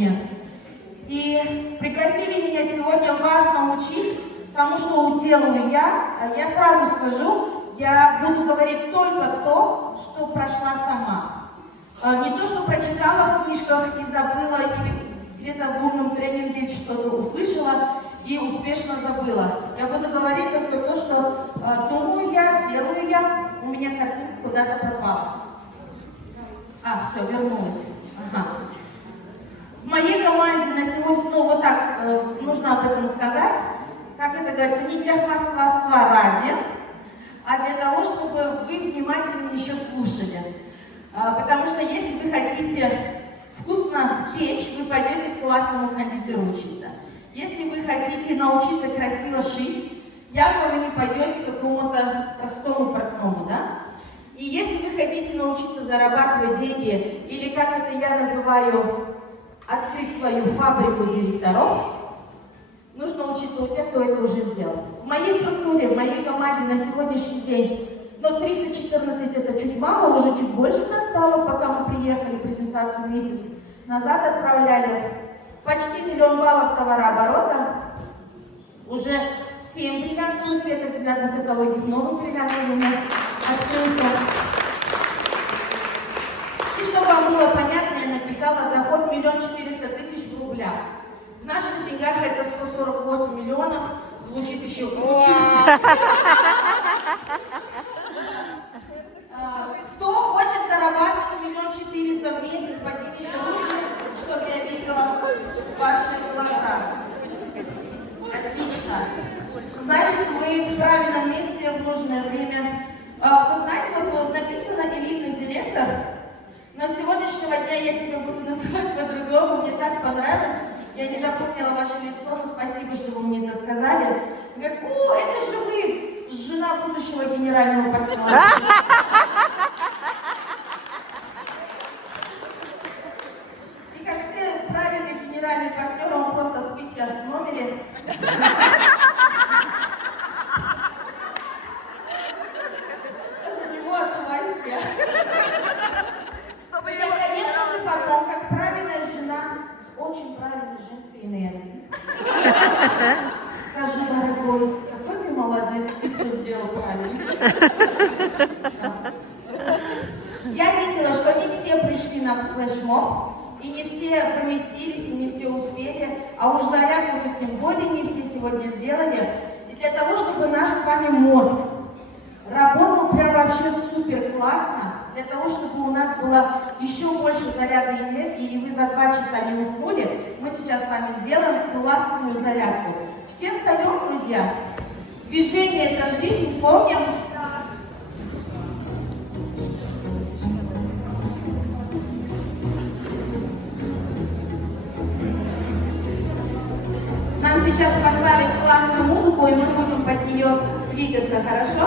мне. И пригласили меня сегодня вас научить тому, что делаю я. Я сразу скажу, я буду говорить только то, что прошла сама. Не то, что прочитала в книжках и забыла, или где-то в умном тренинге что-то услышала и успешно забыла. Я буду говорить только то, что думаю я, делаю я. У меня картинка куда-то пропала. Все, вернулась. Ага. В моей команде на сегодня, вот так, нужно об этом сказать, как это говорится, не для хвастовства ради, а для того, чтобы вы внимательно еще слушали. Потому что если вы хотите вкусно печь, вы пойдете к классному кондитеру учиться. Если вы хотите научиться красиво шить, явно вы не пойдете к какому-то простому портному, да? И если вы хотите научиться зарабатывать деньги, или как это я называю, открыть свою фабрику директоров, нужно учиться у тех, кто это уже сделал. В моей структуре, в моей команде на сегодняшний день, 314 это чуть мало, уже чуть больше нас стало, пока мы приехали, презентацию месяц назад отправляли. Почти 1 000 000 баллов товарооборота, уже 7 бриллиантовых веток, 9 каталоге новых бриллиантов у меня открылся. И чтобы вам было понятно, я написала доход 1 400 000 в рублях. В наших деньгах это 148 миллионов, звучит еще круче. Кто хочет зарабатывать 1 400 000 в месяц, поднимите руки, чтобы я видела ваши глаза. Отлично. Значит, вы в правильном месте в нужное время. Вы знаете, вот написано элитный директор, но с сегодняшнего дня я себя буду называть по-другому, мне так понравилось. Я не запомнила ваше лицо, но спасибо, что вы мне это сказали. Говорят, это же вы, жена будущего генерального партнера. И как все правильные генеральные партнеры, он просто спит сейчас в номере. За него отдуваюсь я. Чтобы я, конечно же, потом, как правильная жена, очень правильной женской энергией. Скажу, дорогой, какой ты молодец, ты все сделал правильно. Я видела, что не все пришли на флешмоб, и не все поместились, и не все успели, а уж зарядку тем более не все сегодня сделали. И для того, чтобы наш с вами мозг работал прям вообще супер классно, для того, чтобы у нас было еще больше заряда энергии, и вы за 2 часа не уснули, мы сейчас с вами сделаем классную зарядку. Все встаем, друзья. Движение – это жизнь, помним. Нам сейчас поставить классную музыку, и мы будем под нее двигаться, хорошо?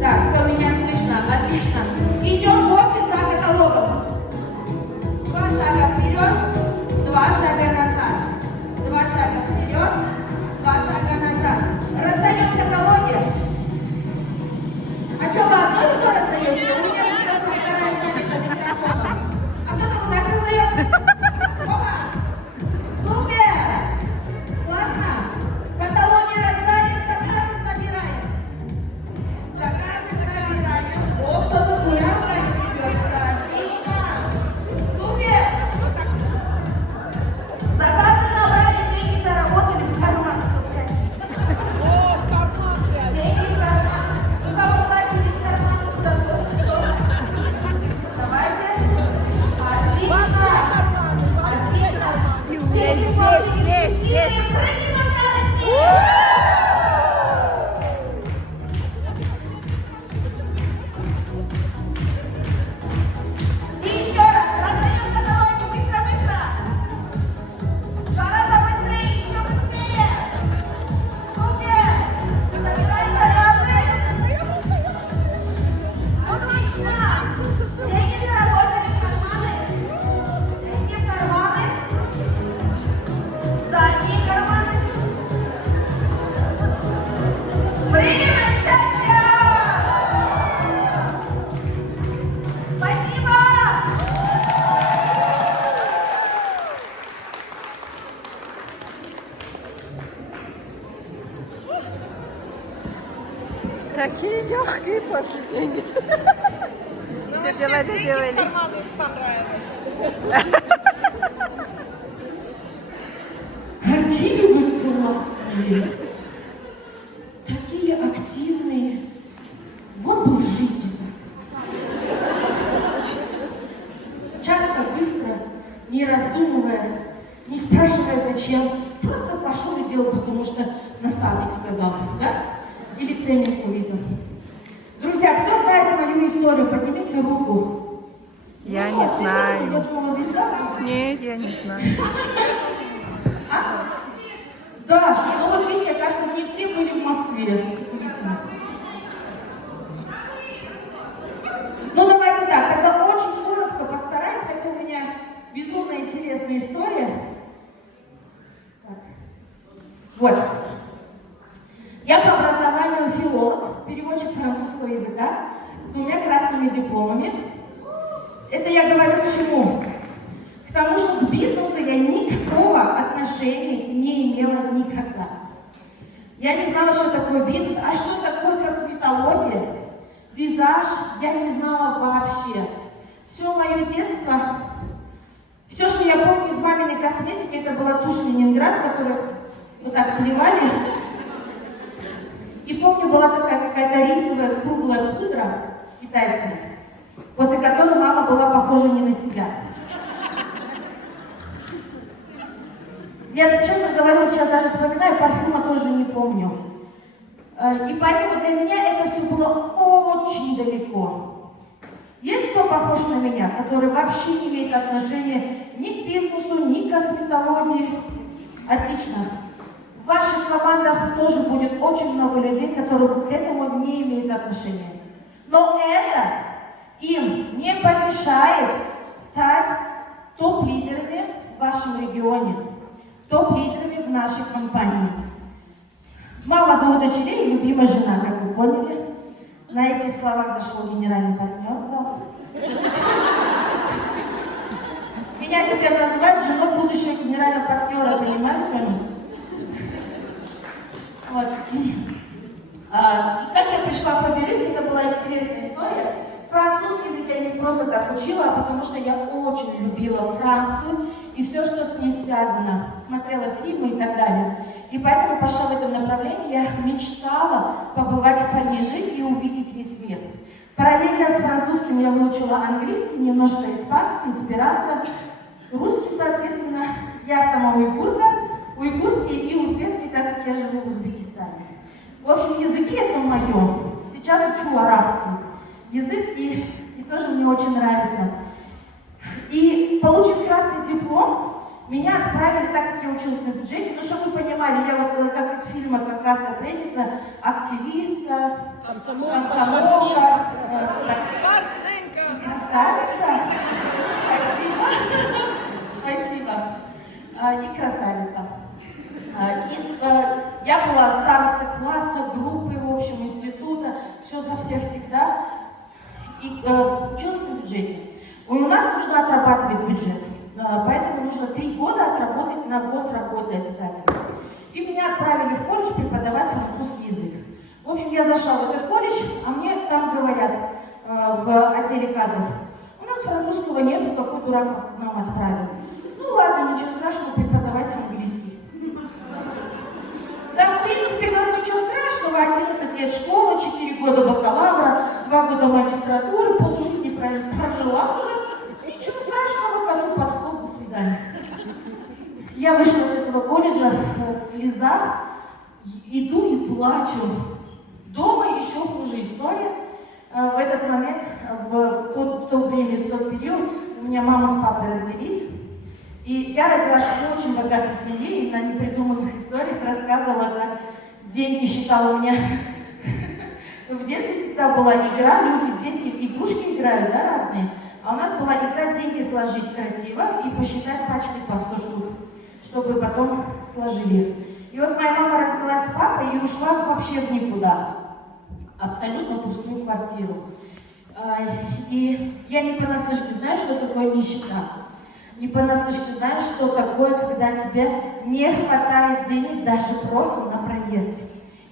Да, все, меня слышно, отлично. Идем в офис за каталогом. 2 шага вперед, 2 шага назад. 2 шага вперед, 2 шага назад. Раздаем каталоги. А что, вы одно и то раздаете? У меня же сейчас вторая станет с микрофоном. А кто-то вот так раздает? Опа! Супер! Классно! Каталоги раздали, заказы собираем. Заказы собираем. О, кто-то гулянка идет. Отлично! Супер! Заказы набрали, деньги заработали, в карман собрать. О, в карман прям. Деньги в карман. У кого садили из кармана туда тоже что? Давайте. Отлично! Отлично! Деньги сложили счастливые, прыгнем от радости! И еще раз, раздаем каталоги, быстро-быстро! 2 раза быстрее, еще быстрее! Супер! Собираем заряды! Отлично! Деньги заработали в карманы! Деньги в карманы! Задние карманы! Такие легкие после денег. Все дела доделали. Понравилось. Какие вы классные, такие активные. Вот бы в жизни так. Часто, быстро, не раздумывая, не спрашивая зачем, просто пошел и делал, потому что наставник сказал, да? Или тренинг увидел. Друзья, кто знает мою историю, поднимите руку. Я не знаю. Я думала, нет, я не знаю. Да, ну вот видите, оказывается, не все были в Москве. Удивительно. Ну давайте так, тогда очень коротко постараюсь, хотя у меня безумно интересная история. Так. Вот. Я по образованию филолог, переводчик французского языка с 2 красными дипломами. Это я говорю к чему? К тому, что к бизнесу я никакого отношения не имела никогда. Я не знала, что такое бизнес, а что такое косметология, визаж, я не знала вообще. Все мое детство, все, что я помню из маминой косметики, это была тушь Ленинград, которую вот так плевали. И помню, была такая какая-то рисовая круглая пудра китайская, после которой мама была похожа не на себя. Я, честно говоря, сейчас даже вспоминаю, парфюма тоже не помню. И поэтому для меня это все было очень далеко. Есть кто похож на меня, который вообще не имеет отношения ни к бизнесу, ни к косметологии? Отлично. В ваших командах тоже будет очень много людей, которые к этому не имеют отношения. Но это им не помешает стать топ-лидерами в вашем регионе, топ-лидерами в нашей компании. Мама 2 дочерей и любимая жена, как вы поняли. На этих словах зашел генеральный партнер в зал. Меня теперь называют женой будущего генерального партнера, понимаете? Вот. Как я пришла в Фаберик, это была интересная история. Французский язык я не просто так учила, а потому что я очень любила Францию и все, что с ней связано. Смотрела фильмы и так далее. И поэтому пошла в этом направлении. Я мечтала побывать в Париже и увидеть весь мир. Параллельно с французским я выучила английский, немножко испанский, эсперанто, русский, соответственно. Я сама уйгурка, уйгурский и узбекский, так как я живу в Узбекистане. В общем, языки это мое. Сейчас учу арабский язык, и тоже мне очень нравится. И получив красный диплом, меня отправили, так как я училась на бюджете, ну, чтобы вы понимали, я вот как из фильма «Кавказская пленница», активистка, комсомолка, красавица, спасибо, и красавица. Я была старостой класса, группы, в общем, института, все за всех всегда. И училась на бюджете. У нас нужно отрабатывать бюджет, поэтому нужно 3 года отработать на госработе обязательно. И меня отправили в колледж преподавать французский язык. В общем, я зашла в этот колледж, а мне там говорят в отделе кадров: у нас французского нету, какой дурак вас к нам отправил. Ну ладно, ничего страшного, преподавать английский. Да, в принципе, говорю, ничего страшного, 11 лет школы, 4 года бакалавра, 2 года магистратуры, полжизни прожила уже. Ничего страшного, потом подход, до свидания. Я вышла с этого колледжа в слезах, иду и плачу. Дома еще хуже история. В этот момент, в то время, в тот период, у меня мама с папой развелись. И я родилась в очень богатой семье, и на непридуманных историях рассказывала, как деньги считала у меня. В детстве всегда была игра, люди, дети, игрушки играют, да, разные. А у нас была игра деньги сложить красиво и посчитать пачкой по 100 штук, чтобы потом сложили. И вот моя мама развелась с папой и ушла вообще в никуда. Абсолютно пустую квартиру. И я не понаслышке знаю, что такое нищета. Не понаслышке знаю, что такое, когда тебе не хватает денег даже просто на проезд.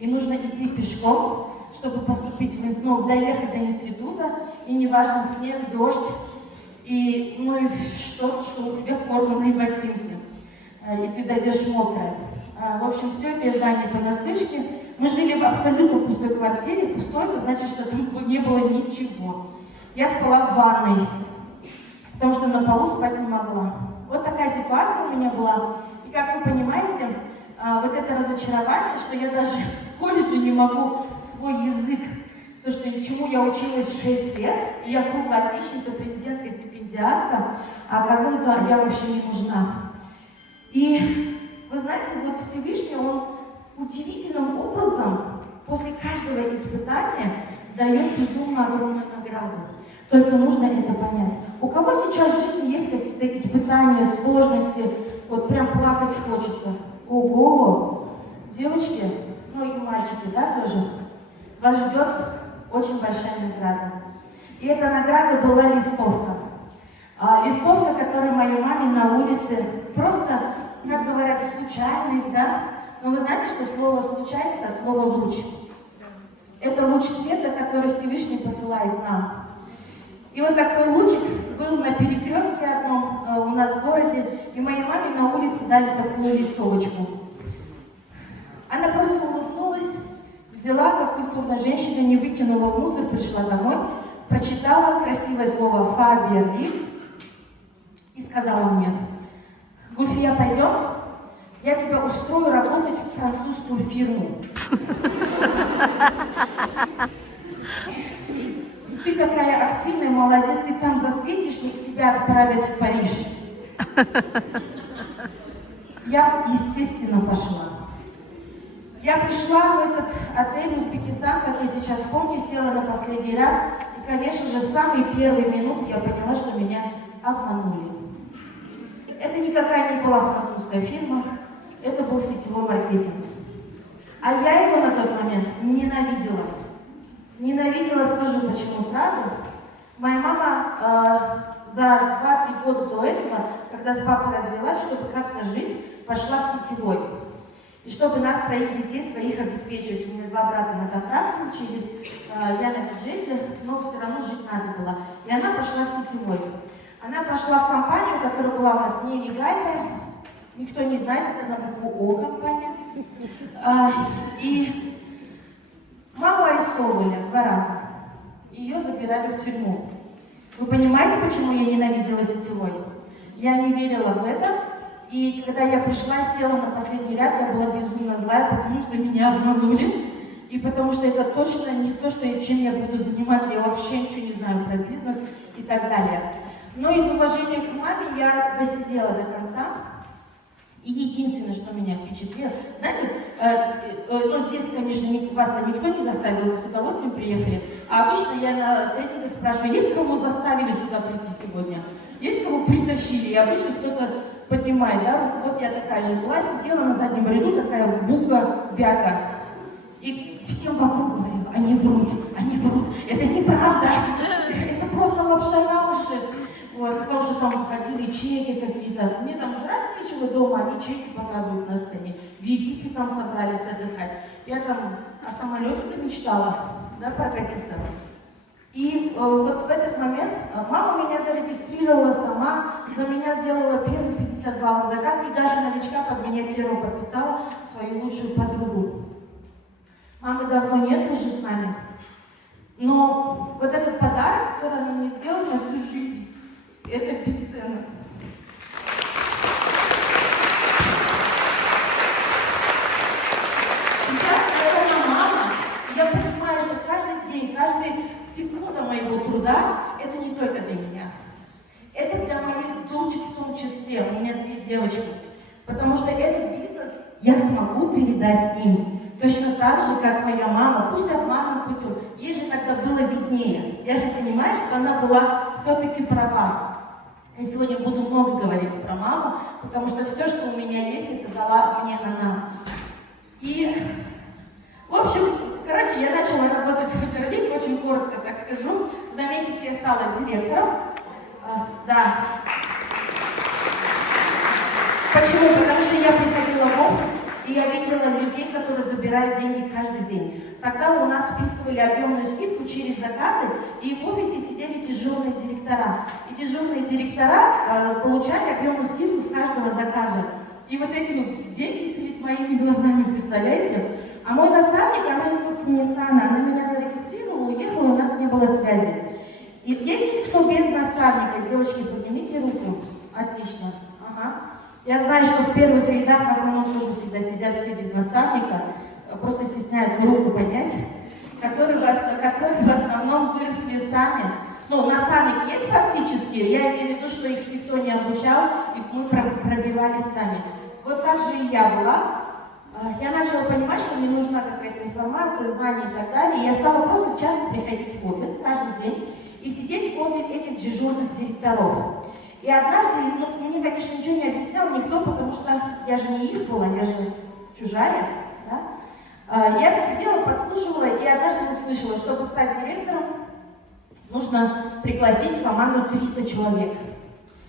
И нужно идти пешком чтобы поступить, ну, доехать до института, и неважно, снег, дождь, и, ну и что у тебя порванные ботинки, и ты дойдешь мокрая. В общем, все это издание понаслышке. Мы жили в абсолютно пустой квартире. Пустой, это значит, что там не было ничего. Я спала в ванной, потому что на полу спать не могла. Вот такая ситуация у меня была. И как вы понимаете, вот это разочарование, что я даже в колледже не могу свой язык, то, что чему я училась 6 лет, и я круглая отличница, президентская стипендиатка, а оказывается, я вообще не нужна. И вы знаете, вот Всевышний, он удивительным образом после каждого испытания дает безумно огромную награду. Только нужно это понять. У кого сейчас в жизни есть какие-то испытания, сложности, вот прям плакать хочется? Ого! Девочки, ну и мальчики, да, тоже? Вас ждет очень большая награда. И эта награда была листовка. Листовка, которая моей маме на улице просто, как говорят, случайность, да? Но вы знаете, что слово «случайность» от слова «луч». Это луч света, который Всевышний посылает нам. И вот такой лучик был на перекрестке одном у нас в городе, и моей маме на улице дали такую листовочку. Она просто улыбнулась, взяла, как культурная женщина, не выкинула в мусор, пришла домой, прочитала красивое слово «Фаберли» и сказала мне: «Гульфия, пойдем? Я тебя устрою работать в французскую фирму. Ты такая активная, молодец, ты там засветишься, и тебя отправят в Париж». Я, естественно, пошла. Я пришла в этот отель Узбекистан, как я сейчас помню, села на последний ряд, и, конечно же, в самые первые минуты я поняла, что меня обманули. Это никакая не была французская фирма, это был сетевой маркетинг. А я его на тот момент ненавидела. Ненавидела, скажу почему сразу. Моя мама за 2-3 года до этого, когда с папой развелась, чтобы как-то жить, пошла в сетевой. И чтобы нас, 3 детей своих, обеспечивать. У меня 2 брата на контракте учились, я на бюджете, но все равно жить надо было. И она пошла в сетевой. Она пошла в компанию, которая была у нас нелегальная. Никто не знает, это на букву О компания. И маму арестовывали 2 раза. Ее забирали в тюрьму. Вы понимаете, почему я ненавидела сетевой? Я не верила в это. И когда я пришла, села на последний ряд, я была безумно злая, потому что меня обманули. И потому что это точно не то, чем я буду заниматься. Я вообще ничего не знаю про бизнес и так далее. Но из уважения к маме я досидела до конца. И единственное, что меня впечатлило, знаете, ну здесь, конечно, вас никто не заставил, вы с удовольствием приехали. А обычно я на тренингах спрашиваю, есть кого заставили сюда прийти сегодня? Есть кого притащили? И обычно кто-то поднимает, да, вот я такая же была, сидела на заднем ряду, такая бука-бяка. И всем вокруг говорила, они врут, это неправда, это просто лапша на уши. Вот, потому что там ходили чеки какие-то. Мне там жрать нечего дома, они чеки показывают на сцене. В Египте там собрались отдыхать. Я там о самолете-то мечтала, да, прокатиться. И вот в этот момент мама меня зарегистрировала сама, за меня сделала первый 50 баллов заказ, и даже новичка под меня первого подписала свою лучшую подругу. Мамы давно нет уже с нами, но вот этот подарок, который она мне сделала на всю жизнь, это бесценно. Сейчас, когда я мама, я понимаю, что каждый день, каждая секунда моего труда, это не только для меня. Это для моих дочек в том числе, у меня 2 девочки. Потому что этот бизнес я смогу передать им. Точно так же, как моя мама, пусть обманным путем. Ей же тогда было виднее. Я же понимаю, что она была все-таки права. Я сегодня буду много говорить про маму, потому что все, что у меня есть, это дала мне она. И, в общем, короче, я начала работать в Фаберлик, очень коротко так скажу. За месяц я стала директором. Да. Почему? Потому что я приходила в офис, и я видела людей, которые забирают деньги каждый день. тогда у нас вписывали объемную скидку через заказы, и в офисе сидели дежурные директора. И дежурные директора получали объемную скидку с каждого заказа. И вот эти вот деньги перед моими глазами, представляете? А мой наставник, она из Туркменистана, она меня зарегистрировала, уехала, у нас не было связи. И есть здесь кто без наставника? Девочки, поднимите руку. Отлично. Ага. Я знаю, что в первых рядах в основном тоже всегда сидят все без наставника, просто стесняются руку поднять, которые в основном выросли сами. Ну, наставник есть фактически, я имею в виду, что их никто не обучал, и мы пробивались сами. Вот так же и я была. Я начала понимать, что мне нужна какая-то информация, знания и так далее. И я стала просто часто приходить в офис каждый день и сидеть возле этих дежурных директоров. И однажды, мне, конечно, ничего не объяснял никто, потому что я же не их была, я же чужая. Да? Я сидела, подслушивала, и однажды услышала, чтобы стать директором, нужно пригласить в команду 300 человек.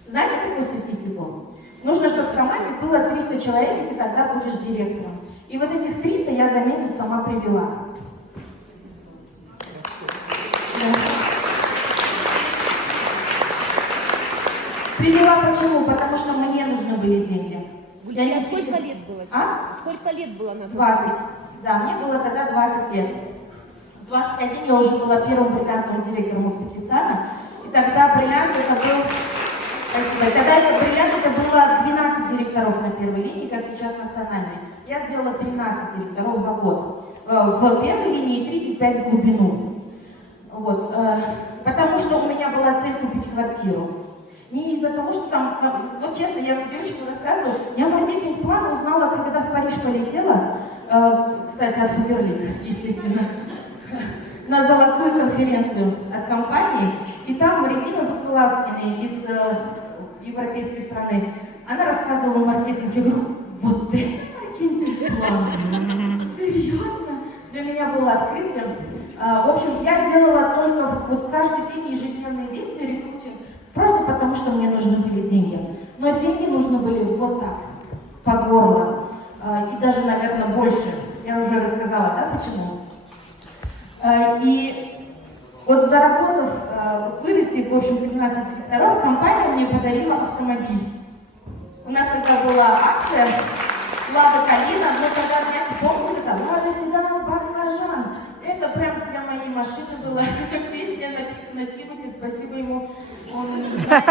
Знаете какую статистику? Нужно, чтобы в команде было 300 человек, и тогда будешь директором. И вот этих 300 я за месяц сама привела. Привела почему? Потому что мне нужны были деньги. Сколько лет было? Сколько лет было на 20. Да, мне было тогда 20 лет. В 21 я уже была первым бриллиантовым директором Узбекистана. И тогда бриллиант это был... Спасибо. Тогда бриллиант это было 12 директоров на первой линии, как сейчас национальной. Я сделала 13 директоров за год. В первой линии 35 в глубину. Вот. Потому что у меня была цель купить квартиру. Не из-за того, что там, вот честно, я девочкам рассказываю, я маркетинг-план узнала, когда в Париж полетела, кстати, от Фаберлик, естественно, на золотую конференцию от компании, и там Регина Бутылавскина из европейской страны, она рассказывала маркетинг, я говорю, вот это маркетинг-план, серьезно? Для меня было открытием. В общем, я делала только вот каждый день ежедневные действия, рекрутинг, просто потому, что мне нужны были деньги. Но деньги нужны были вот так, по горло. И даже, наверное, больше. Я уже рассказала, да, почему? И вот заработав, вырастив, в общем, 15 директоров, компания мне подарила автомобиль. У нас тогда была акция Лада Калина, но тогда, знаете, помните, это Лада Седан Баклажан. Это прям для моей машины была песня, написана Тимати, спасибо ему. Он не знает.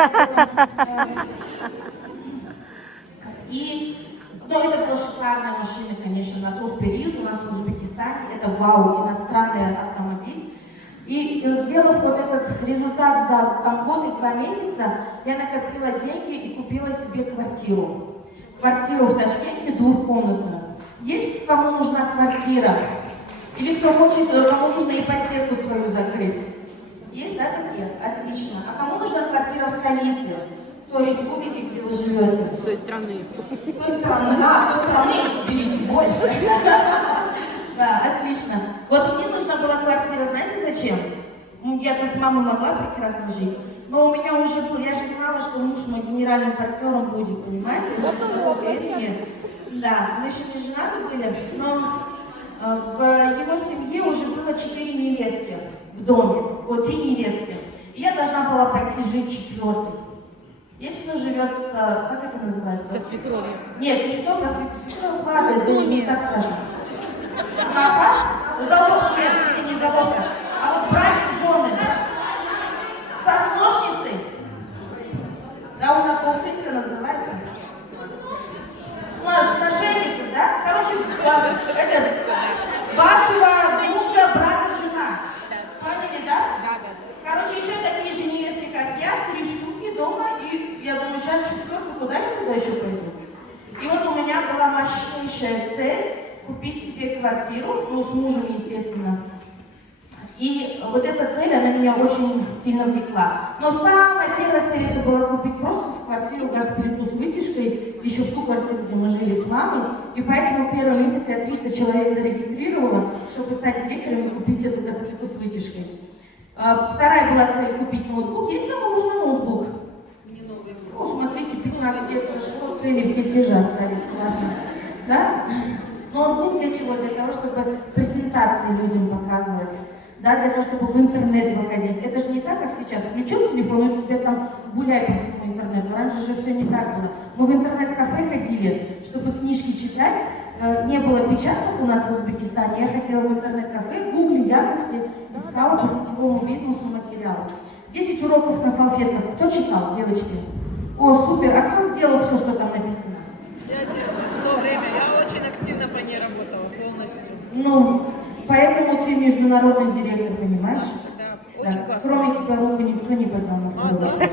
И, ну, это была шикарная машина, конечно, на тот период у нас в Узбекистане. Это вау, иностранный автомобиль. И сделав вот этот результат за там, год и 2 месяца, я накопила деньги и купила себе квартиру. Квартиру в Ташкенте двухкомнатную. Есть кому нужна квартира? Или кто хочет, кому нужно ипотеку свою закрыть? Есть, да, такие? Отлично. А кому нужна квартира в столице? В той республике, где вы живете? В той страны. В той страны, да, той страны берите больше. Да, отлично. Вот мне нужна была квартира, знаете зачем? Я-то с мамой могла прекрасно жить, но у меня уже был, я же знала, что муж мой генеральным партнером будет, понимаете? Да, мы еще не женаты были, но в его семье уже было 4 невестки в доме, вот 3 невестки. И я должна была пойти жить 4-й. Есть кто живет с, как это называется? Со свекровью. Нет, не только свекровь, ладно, это уже не так скажем. Снапа? Залог, нет, не залог. А вот братья, жены. Сосношницы. Да, у нас полсыпля называется. Сношенники, да? Короче, вашего мужа, брата, жена. Поняли, да? Да. Короче, еще такие же невестки, как я, 3 штуки дома, и я думаю, сейчас 4-ку куда еще пойду. И вот у меня была мощнейшая цель купить себе квартиру, ну, с мужем, естественно. И вот эта цель, она меня очень сильно влекла. Но самая первая цель это была купить просто квартиру газплиту с вытяжкой, еще в ту квартиру, где мы жили с мамой. И поэтому первый месяц я 300 человек зарегистрировала, чтобы стать директором и купить эту газплиту с вытяжкой. Вторая была цель купить ноутбук. Если вам нужен ноутбук? Ну, смотрите, 15 лет прошло, цели все те же остались, классно. Да? Ноутбук для чего? Для того, чтобы презентации людям показывать. Да, для того, чтобы в интернет выходить. Это же не так, как сейчас. Включил телефон, и у тебя там гуляй по всему интернету. Раньше же все не так было. Мы в интернет-кафе ходили, чтобы книжки читать. Не было печаток у нас в Узбекистане. Я ходила в интернет-кафе, в Гугле, Яндексе, искала по сетевому бизнесу материалы. 10 уроков на салфетках. Кто читал, девочки? О, супер. А кто сделал все, что там написано? Я в то время, я очень активно по ней работала, полностью. Ну, поэтому ты международный директор, понимаешь? Да, очень классно. Кроме тебя руку никто не подал на второй да? вопрос.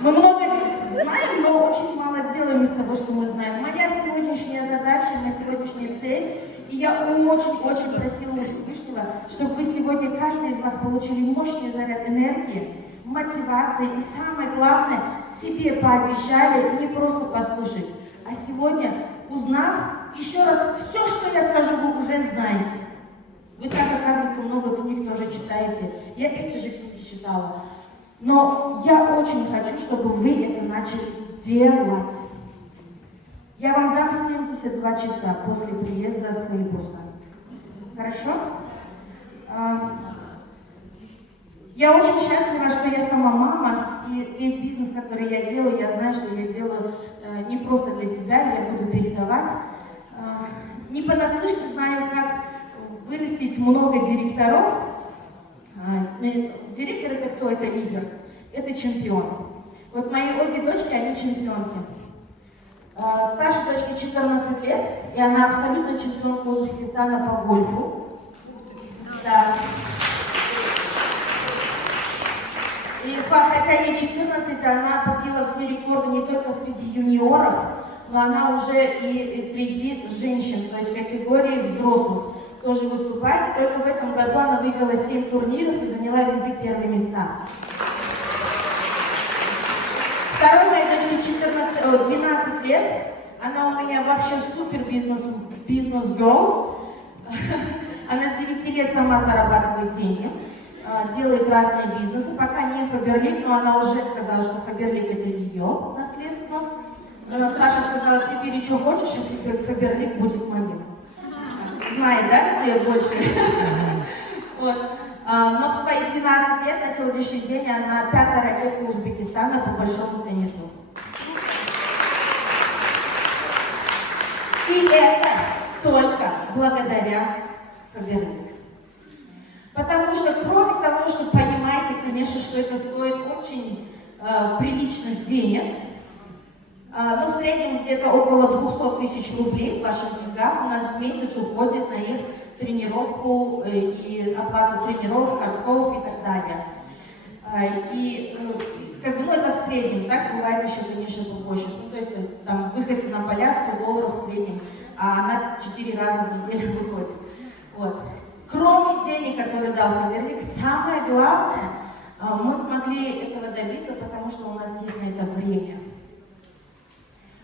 Мы много знаем, но очень мало делаем из того, что мы знаем. Моя сегодняшняя задача, моя сегодняшняя цель, и я очень-очень просила у Всевышнего, чтобы вы сегодня, каждый из вас, получили мощный заряд энергии, мотивации и, самое главное, себе пообещали не просто послушать, а сегодня, узнав еще раз все, что я скажу, вы уже знаете. Вы так, оказывается, много книг тоже читаете. Я эти же книги читала. Но я очень хочу, чтобы вы это начали делать. Я вам дам 72 часа после приезда с Эльбруса. Хорошо? Я очень счастлива, что я сама мама, и весь бизнес, который я делаю, я знаю, что я делаю не просто для себя, я буду передавать. Не понаслышке знаю, как вырастить много директоров. Директор — это кто? Это лидер, это чемпион. Вот мои обе дочки, они чемпионки. Старшей дочке 14 лет, и она абсолютно чемпионка Узбекистана по гольфу. Да. И хотя ей 14, она побила все рекорды не только среди юниоров, но она уже и среди женщин, то есть в категории взрослых тоже выступает. И только в этом году она выиграла 7 турниров и заняла везде первые места. Второй моей дочке 12 лет. Она у меня вообще супер бизнес-гроу. Она с 9 лет сама зарабатывает деньги, делает разные бизнесы. Пока не Фаберлик, но она уже сказала, что Фаберлик — это ее наследство. Саша сказала: ты бери, что хочешь, и Фаберлик будет моим. Знает, да, где больше? Вот. Но в свои 12 лет на сегодняшний день она 5-я ракетка Узбекистана по большому теннису. И это только благодаря Фаберлик. Потому что, кроме того, что понимаете, конечно, что это стоит очень приличных денег, но в среднем где-то около 200 тысяч рублей в ваших деньгах у нас в месяц уходит на их тренировку и оплату тренировок, картов и так далее. И как бы, это в среднем, так бывает еще, конечно, побольше. Ну, то есть там выход на поля $100 в среднем, а она 4 раза в неделю выходит. Вот. Кроме денег, которые дал Фаберлик, самое главное, мы смогли этого добиться, потому что у нас есть на это время.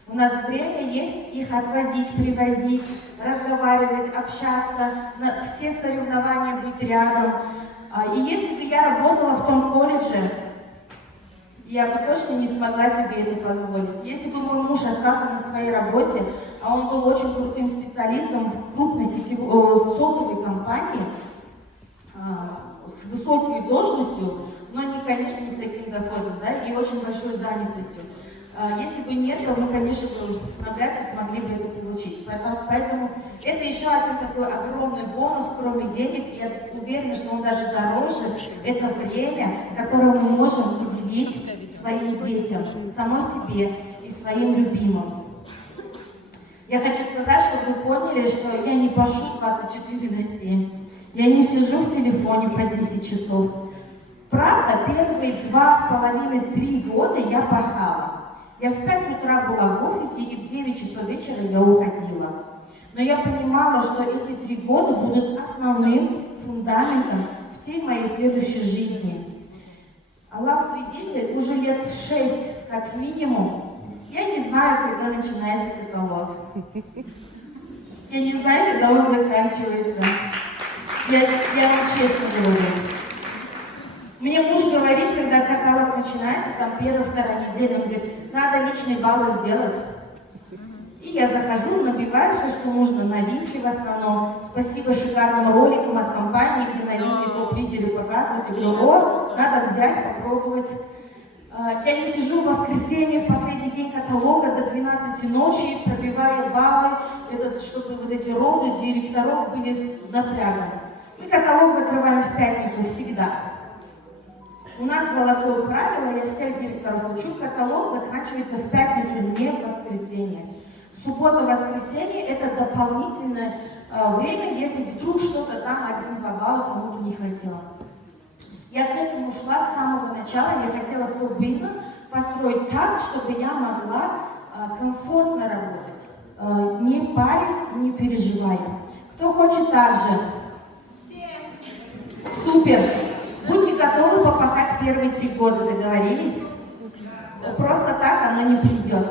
У нас время есть их отвозить, привозить, разговаривать, общаться, на все соревнования быть рядом. И если бы я работала в том колледже, я бы точно не смогла себе это позволить. Если бы мой муж остался на своей работе, а он был очень крутым специалистом в крупной сотовой компании, с высокой должностью, но, конечно, не с таким доходом, да, и очень большой занятостью. Если бы нет, то мы, конечно, навряд ли смогли бы это получить. Поэтому это еще один такой огромный бонус, кроме денег. Я уверена, что он даже дороже. Это время, которое мы можем уделить своим детям, самой себе и своим любимым. Я хочу сказать, чтобы вы поняли, что я не пашу 24/7. Я не сижу в телефоне по 10 часов. Правда, первые 2,5-3 года я пахала. Я в 5 утра была в офисе, и в 9 часов вечера я уходила. Но я понимала, что эти 3 года будут основным фундаментом всей моей следующей жизни. Аллах свидетель, уже лет 6 как минимум, я не знаю, когда начинается каталог. Я не знаю, когда он заканчивается. Я вам честно говорю. Мне муж говорит, когда каталог начинается, там 1-2 недели, он говорит: надо личные баллы сделать. И я захожу, набиваю все, что нужно, новинки в основном. Спасибо шикарным роликам от компании, где новинки топ-лидеры показывают. И говорю, о, надо взять, попробовать. Я не сижу в воскресенье, в последний день каталога до 12 ночи, пробиваю баллы, чтобы вот эти роды директоров были с напрягом. Мы каталог закрываем в пятницу всегда. У нас золотое правило, я всех директоров учу, каталог заканчивается в пятницу, не в воскресенье. Суббота-воскресенье – это дополнительное время, если вдруг что-то там 1-2 балла кому-то не хватило. Я к этому шла с самого начала, я хотела свой бизнес построить так, чтобы я могла комфортно работать, не парясь, не переживая. Кто хочет так же? Супер! Будьте готовы попахать первые 3 года, договорились? Просто так оно не придет.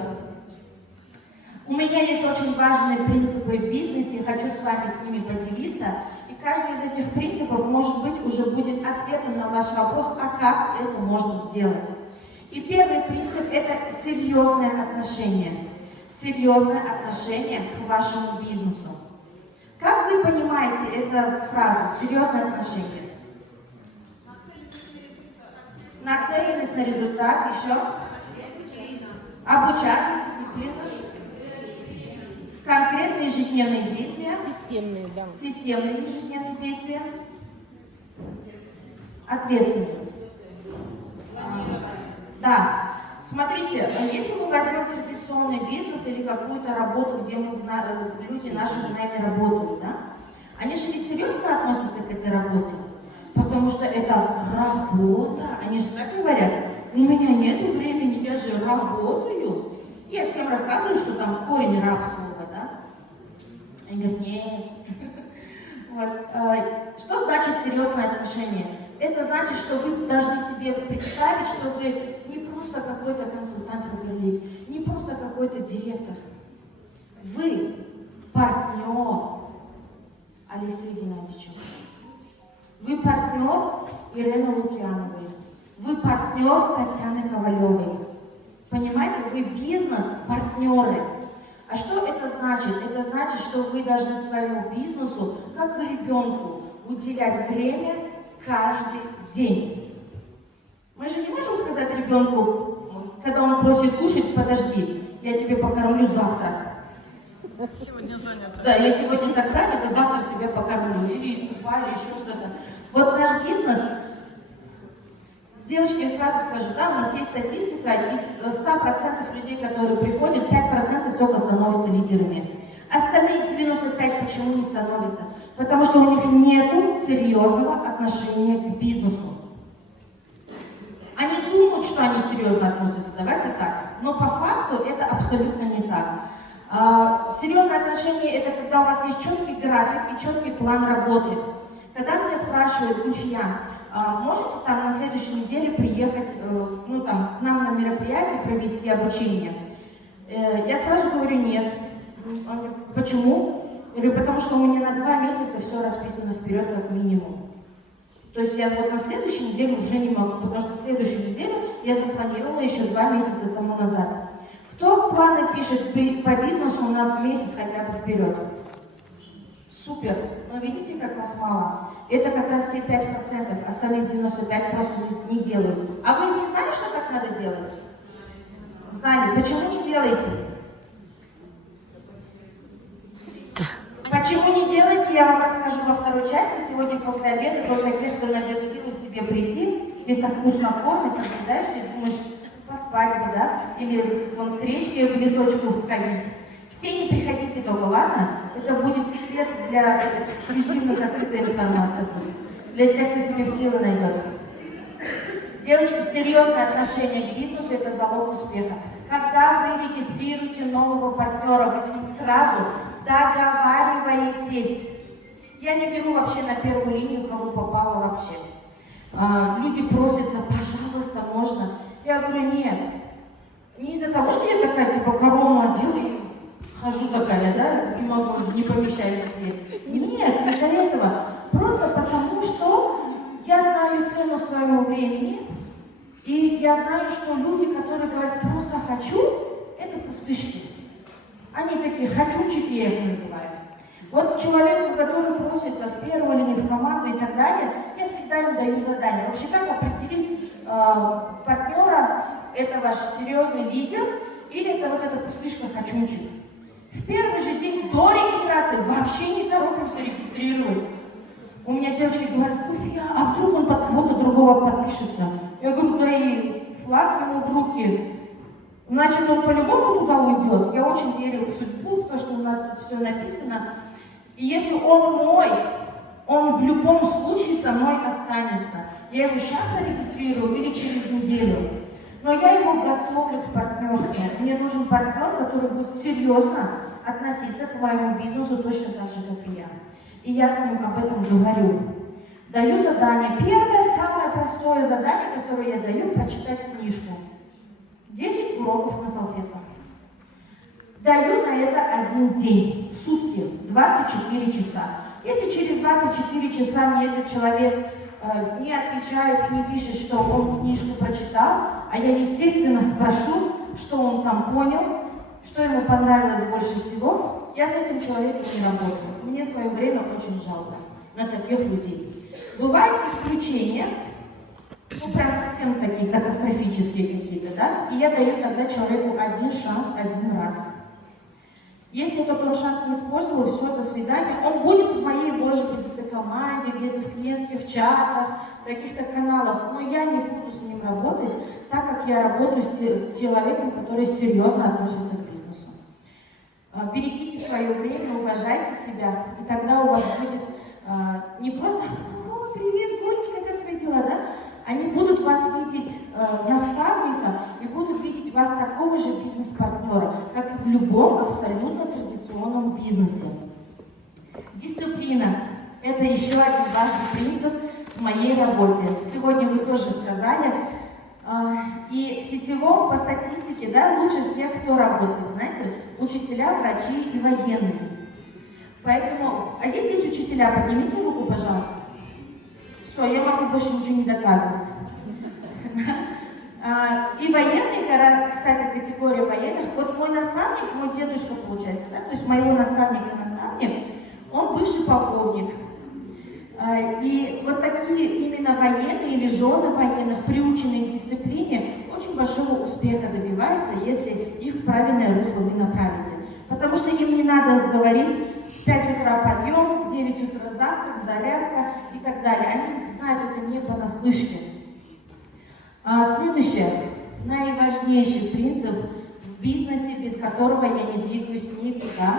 У меня есть очень важные принципы в бизнесе, я хочу с вами с ними поделиться. И каждый из этих принципов, может быть, уже будет ответом на ваш вопрос, а как это можно сделать. И первый принцип – это серьезное отношение. Серьезное отношение к вашему бизнесу. Как вы понимаете эту фразу «серьезное отношение»? Нацеленность на результат, еще? Обучаться, дисциплина. Конкретные ежедневные действия. Системные, да. Системные ежедневные действия. Ответственность. Да. Смотрите, если мы возьмем традиционный бизнес или какую-то работу, где люди наши в найме работают, да, они же ведь серьезно относятся к этой работе, потому что это работа. Они же так говорят, у меня нет времени, я же работаю. И я всем рассказываю, что там корень раб слова, да? Они говорят, нет. Вот. Что значит серьезное отношение? Это значит, что вы должны себе представить, что вы не просто какой-то консультант рублей, не просто какой-то директор. Вы партнер Алисы Геннадьевича. Вы партнер Ирены Лукьяновой. Вы партнер Татьяны Ковалевой. Понимаете, вы бизнес-партнеры. А что это значит? Это значит, что вы должны своему бизнесу, как и ребенку, уделять время каждый день. Мы же не можем сказать ребенку, когда он просит кушать, подожди, я тебе покормлю завтра. Сегодня занято. Да, я сегодня так занята, завтра тебя покормлю. Или искупаю, или еще что-то. Вот наш бизнес, девочки, я сразу скажу, да, у нас есть статистика, из 100% людей, которые приходят, 5% только становятся лидерами. Остальные 95% почему не становятся? Потому что у них нет серьезного отношения к бизнесу. Они думают, что они серьезно относятся, давайте так. Но по факту это абсолютно не так. Серьезное отношение – это когда у вас есть четкий график и четкий план работы. Когда меня спрашивают, Ульфия, можете там на следующей неделе приехать к нам на мероприятие, провести обучение? Я сразу говорю нет. Он говорит, почему? Я говорю, потому что у меня на 2 месяца все расписано вперед как минимум. То есть я вот на следующей неделе уже не могу, потому что следующую неделю я запланировала еще 2 месяца тому назад. Кто планы пишет по бизнесу на месяц хотя бы вперед? Супер. Но видите, как вас мало? Это как раз те 5%, остальные 95% просто не делают. А вы не знали, что так надо делать? Знали. Почему не делаете? Почему не делаете, я вам расскажу во второй части. Сегодня после обеда только те, кто найдет силы к себе прийти, здесь так вкусно кормят, съедаешься и думаешь, поспать бы, да? Или вон к речке в лесочку сходить. Все не приходите только, ладно? Это будет секрет для эксклюзивно закрытой информации. Для тех, кто себе силы найдет. Девочки, серьезное отношение к бизнесу – это залог успеха. Когда вы регистрируете нового партнера, вы с ним сразу договариваетесь. Я не беру вообще на первую линию, кого попало вообще. Люди просятся, пожалуйста, можно. Я говорю, нет. Не из-за того, что я такая, типа, корону одела и хожу такая, да, не могу, не помещаюсь в дверь. Нет, не из-за этого. Просто потому, что я знаю цену своему времени, и я знаю, что люди, которые говорят, просто хочу, это пустышки. Они человеки, хачунчики я их называю. Вот человеку, который просится в первую линию, в команду и так далее, я всегда им даю задание. Вообще, как определить партнера, это ваш серьезный лидер или это вот эта пустышка хачунчик? В первый же день до регистрации вообще не торопимся регистрировать. У меня девочки говорят: Ульфия, а вдруг он под кого-то другого подпишется? Я говорю: да и флаг ему в руки. Значит, он по-любому туда уйдет. Я очень верю в судьбу, в то, что у нас тут все написано. И если он мой, он в любом случае со мной останется. Я его сейчас зарегистрирую или через неделю. Но я его готовлю к партнерству. Мне нужен партнер, который будет серьезно относиться к моему бизнесу точно так же, как и я. И я с ним об этом говорю. Даю задание. Первое, самое простое задание, которое я даю, прочитать книжку. 10 уроков на салфетках. Даю на это 1 день, сутки, 24 часа. Если через 24 часа мне этот человек не отвечает и не пишет, что он книжку прочитал, а я, естественно, спрошу, что он там понял, что ему понравилось больше всего, я с этим человеком не работаю. Мне свое время очень жалко на таких людей. Бывают исключения, ну прям совсем такие катастрофические какие-то, да? И я даю тогда человеку 1 шанс 1 раз. Если этот он шанс не использовал, все, до свидания, он будет в моей, может быть, где-то команде, где-то в клиентских чатах, в каких-то каналах, но я не буду с ним работать, так как я работаю с человеком, который серьезно относится к бизнесу. Берегите свое время, уважайте себя, и тогда у вас будет не просто «О, привет, Гонечка, как твои дела?», да? Они будут вас видеть наставника и будут видеть вас такого же бизнес-партнера, как и в любом абсолютно традиционном бизнесе. Дисциплина – это еще один важный принцип в моей работе. Сегодня вы тоже сказали. И в сетевом, по статистике, да, лучше всех, кто работает, знаете, учителя, врачи и военные. Поэтому, а есть здесь учителя? Поднимите руку, пожалуйста. Все, я могу больше ничего не доказывать. И военные, кстати, категория военных, вот мой наставник, мой дедушка, получается, да, то есть моего наставник, он бывший полковник. И вот такие именно военные или жены военных, приученные к дисциплине, очень большого успеха добиваются, если их в правильное русло вы направите. Потому что им не надо говорить в 5 утра подъем, в 9 утра завтрак, зарядка и так далее. Они знают это не понаслышке. Следующее, наиважнейший принцип в бизнесе, без которого я не двигаюсь никуда.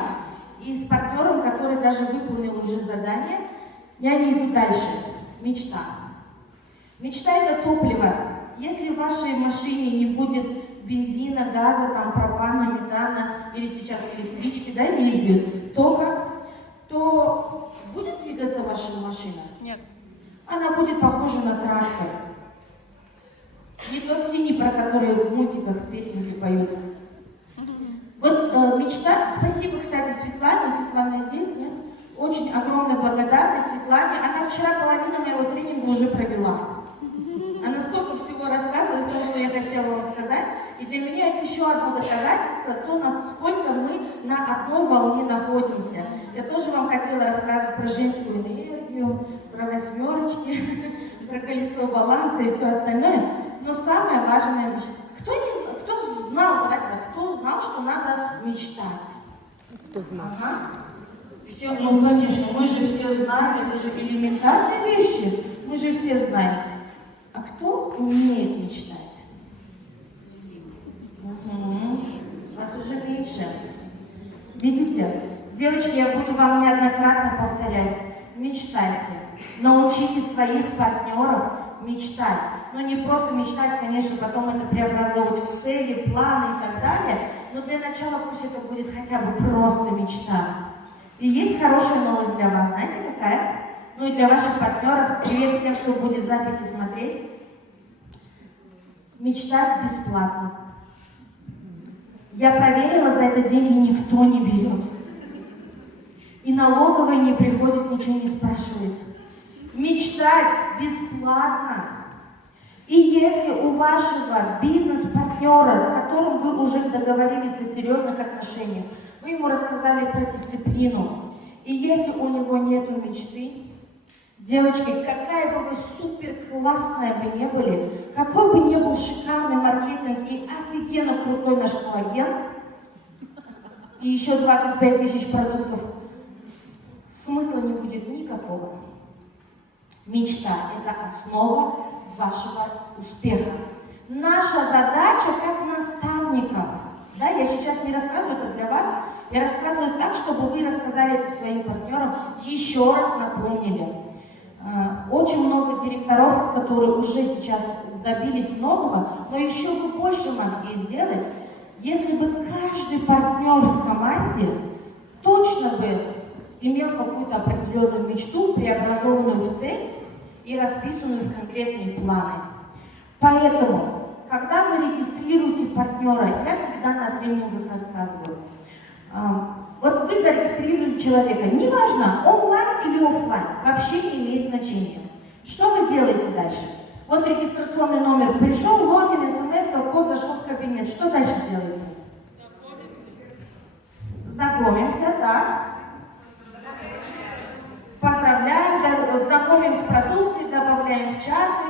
И с партнером, который даже выполнил уже задание, я не иду дальше. Мечта. Мечта – это топливо. Если в вашей машине не будет бензина, газа, там, пропана, метана или сейчас электрички, да, ездят, тока, то будет двигаться ваша машина? Нет. Она будет похожа на трактор. Не тот синий, про который в мультиках песенки поют. Вот мечта. Спасибо, кстати, Светлане. Светлана здесь, нет? Очень огромная благодарность Светлане. Она вчера половину моего тренинга уже провела. Она столько всего рассказывала из того, что я хотела вам сказать. И для меня это еще одно доказательство, то, насколько мы на одной волне находимся. Я тоже вам хотела рассказывать про женскую энергию, про восьмерочки, про колесо баланса и все остальное. Но самое важное, кто знал, давайте так, кто знал, что надо мечтать? Кто знал? Ага. Все, ну конечно, мы же все знаем, это же элементарные вещи, мы же все знаем. А кто умеет мечтать? Вас уже меньше. Видите? Девочки, я буду вам неоднократно повторять. Мечтайте. Научите своих партнеров мечтать. Но не просто мечтать, конечно, потом это преобразовывать в цели, планы и так далее. Но для начала пусть это будет хотя бы просто мечта. И есть хорошая новость для вас. Знаете, какая? Ну и для ваших партнеров. Привет всем, кто будет записи смотреть. Мечтать бесплатно. Я проверила, за это деньги никто не берет. И налоговая не приходит, ничего не спрашивает. Мечтать бесплатно. И если у вашего бизнес-партнера, с которым вы уже договорились о серьезных отношениях, вы ему рассказали про дисциплину. И если у него нет мечты, девочки, какая бы вы супер классная бы не были, какой бы ни был шикарный маркетинг и офигенно крутой наш коллаген, и еще 25 тысяч продуктов, смысла не будет никакого. Мечта – это основа вашего успеха. Наша задача как наставников, да, я сейчас не рассказываю это для вас, я рассказываю так, чтобы вы рассказали это своим партнерам, еще раз напомнили. Очень много директоров, которые уже сейчас добились многого, но еще бы больше могли сделать, если бы каждый партнер в команде точно бы имел какую-то определенную мечту, преобразованную в цель и расписанную в конкретные планы. Поэтому, когда вы регистрируете партнера, я всегда на тренингах рассказываю, вот вы зарегистрировали человека, неважно, онлайн или офлайн, вообще не имеет значения. Что вы делаете дальше? Вот регистрационный номер пришел, логин, смс, код зашел в кабинет. Что дальше делаете? Знакомимся, так. Поздравляем, знакомим с продукцией, добавляем в чаты,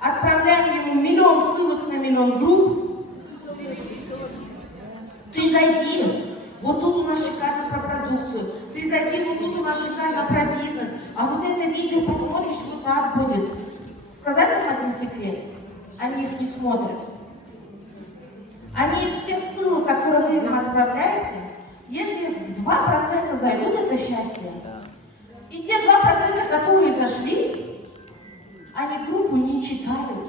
отправляем ему миллион ссылок на миллион групп. Ты зайди, вот тут у нас шикарно про продукцию, ты зайди, вот тут у нас шикарно про бизнес, а вот это видео посмотришь, вот так будет. Сказать им один секрет? Они их не смотрят. Они из всех ссылок, которые вы им отправляете, если в 2% зайдут, это счастье. И те 2%, которые зашли, они группу не читают.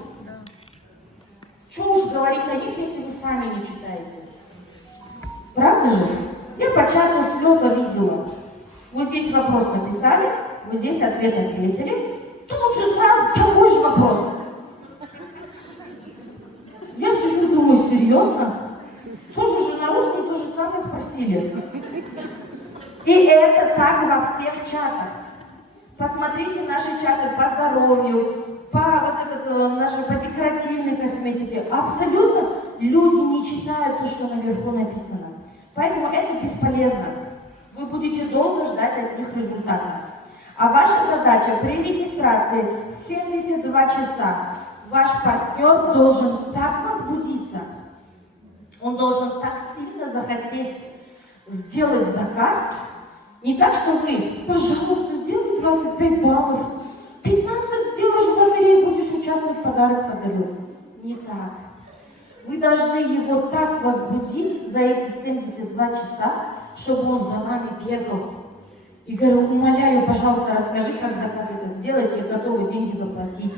Чего уж говорить о них, если вы сами не читаете? Правда же? Я по чату с лёта видела. Вот здесь вопрос написали, вот здесь ответ ответили. Тут же сразу такой же вопрос. Я сижу и думаю, серьезно? Тоже же на русском то же самое спросили. И это так во всех чатах. Посмотрите наши чаты по здоровью, по декоративной косметике. Абсолютно люди не читают то, что наверху написано. Поэтому это бесполезно. Вы будете долго ждать от них результатов. А ваша задача при регистрации 72 часа. Ваш партнер должен так возбудиться, он должен так сильно захотеть сделать заказ, не так, что вы, пожалуйста, сделай 25 баллов, 15 сделаешь в лотерее, будешь участвовать, подарок подарю. Не так. Вы должны его так возбудить за эти 72 часа, чтобы он за вами бегал и говорил, умоляю, пожалуйста, расскажи, как заказ этот сделать, я готова деньги заплатить.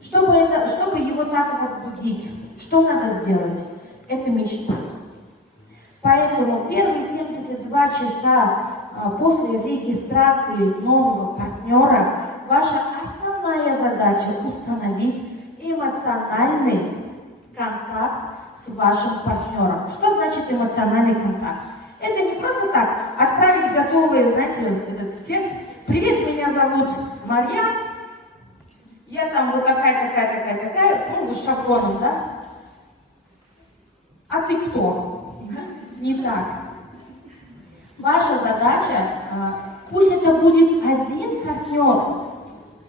Чтобы его так возбудить, что надо сделать? Это мечта. Поэтому первые 72 часа после регистрации нового партнера ваша основная задача установить эмоциональный контакт с вашим партнером. Что значит эмоциональный контакт? Это не просто так отправить готовый, знаете, этот текст. Привет, меня зовут Марья. Я там вот такая, ну, с шаблоном, да? А ты кто? Не так. Ваша задача, пусть это будет один партнер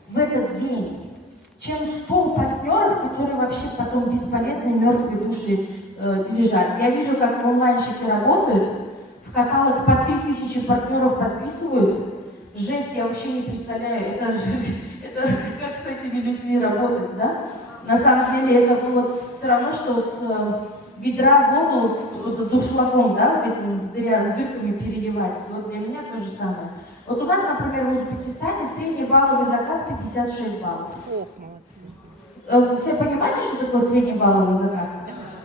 в этот день, чем 100 партнеров, которые вообще потом бесполезные мертвые души лежат. Я вижу, как онлайнщики работают, в каталог по 3000 партнеров подписывают. Жесть, я вообще не представляю, это как с этими людьми работать, да? На самом деле это вот все равно, что с ведра воду дуршлагом, да, вот этими с дырками переливать. Вот для меня то же самое. Вот у нас, например, в Узбекистане средний балловый заказ 56 баллов. Все понимаете, что такое средний балловый заказ?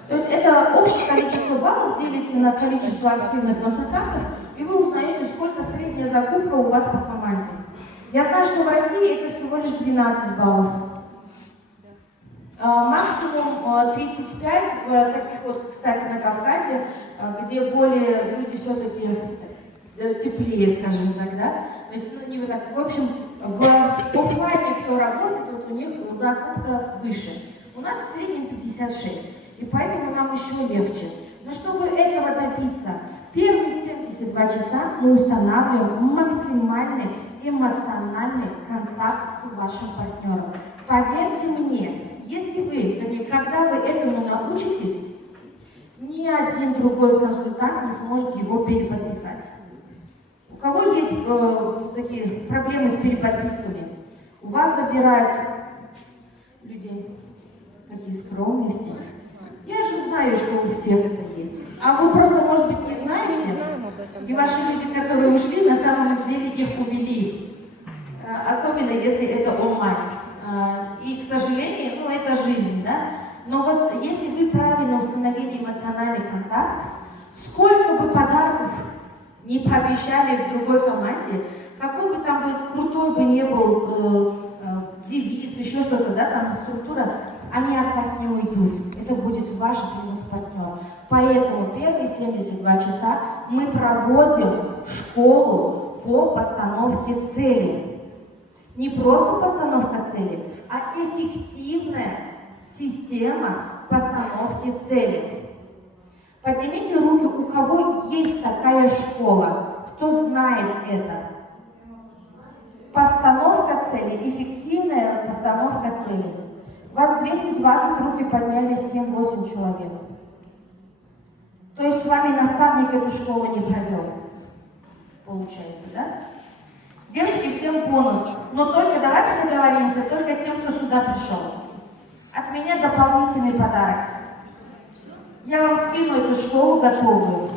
То есть это общее количество баллов делите на количество активных консультантов, и вы узнаете, сколько средняя закупка у вас по команде. Я знаю, что в России это всего лишь 12 баллов. Максимум 35 в таких вот, кстати, на Кавказе, где более люди все-таки теплее, скажем так, да? То есть, ну, не вот так. В общем, в офлайне, кто работает, вот у них закупка выше. У нас в среднем 56. И поэтому нам еще легче. Но чтобы этого добиться, Первые 72 часа мы устанавливаем максимальный эмоциональный контакт с вашим партнером. Поверьте мне, если вы, вернее, когда вы этому научитесь, ни один другой консультант не сможет его переподписать. У кого есть такие проблемы с переподписками? У вас забирают людей. Какие скромные все. Я же знаю, что у всех это есть. А вы просто, может быть, не знаете. И ваши люди, которые ушли, на самом деле их увели. Особенно, если это онлайн. И, к сожалению, ну, это жизнь, да? Но вот если вы правильно установили эмоциональный контакт, сколько бы подарков не пообещали в другой команде, какой бы там бы крутой бы не был девиз, еще что-то, да, там структура, они от вас не уйдут. Это будет ваш бизнес-партнер. Поэтому первые 72 часа мы проводим школу по постановке цели. Не просто постановка цели, а эффективная система постановки цели. Поднимите руки, у кого есть такая школа, кто знает это. Постановка цели, эффективная постановка цели. У вас 220 руки подняли 7-8 человек. То есть с вами наставник эту школу не провел. Получается, да? Девочки, всем бонус. Но только давайте договоримся, только тем, кто сюда пришел. От меня дополнительный подарок. Я вам скину эту школу готовую.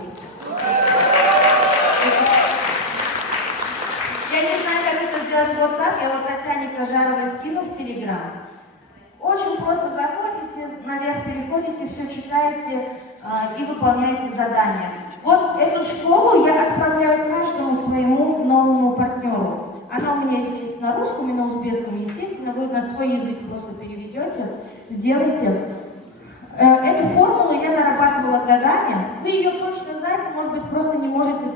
Я не знаю, как это сделать в WhatsApp, я вот Татьяне Кожаровой скину в Telegram. Очень просто заходите, наверх переходите, все читаете и выполняете задания. Вот эту школу я отправляю каждому своему новому партнеру. Она у меня есть на русском и на узбекском, естественно, вы на свой язык просто переведете, сделайте. Эту формулу я нарабатывала годами. Вы ее точно знаете, может быть, просто не можете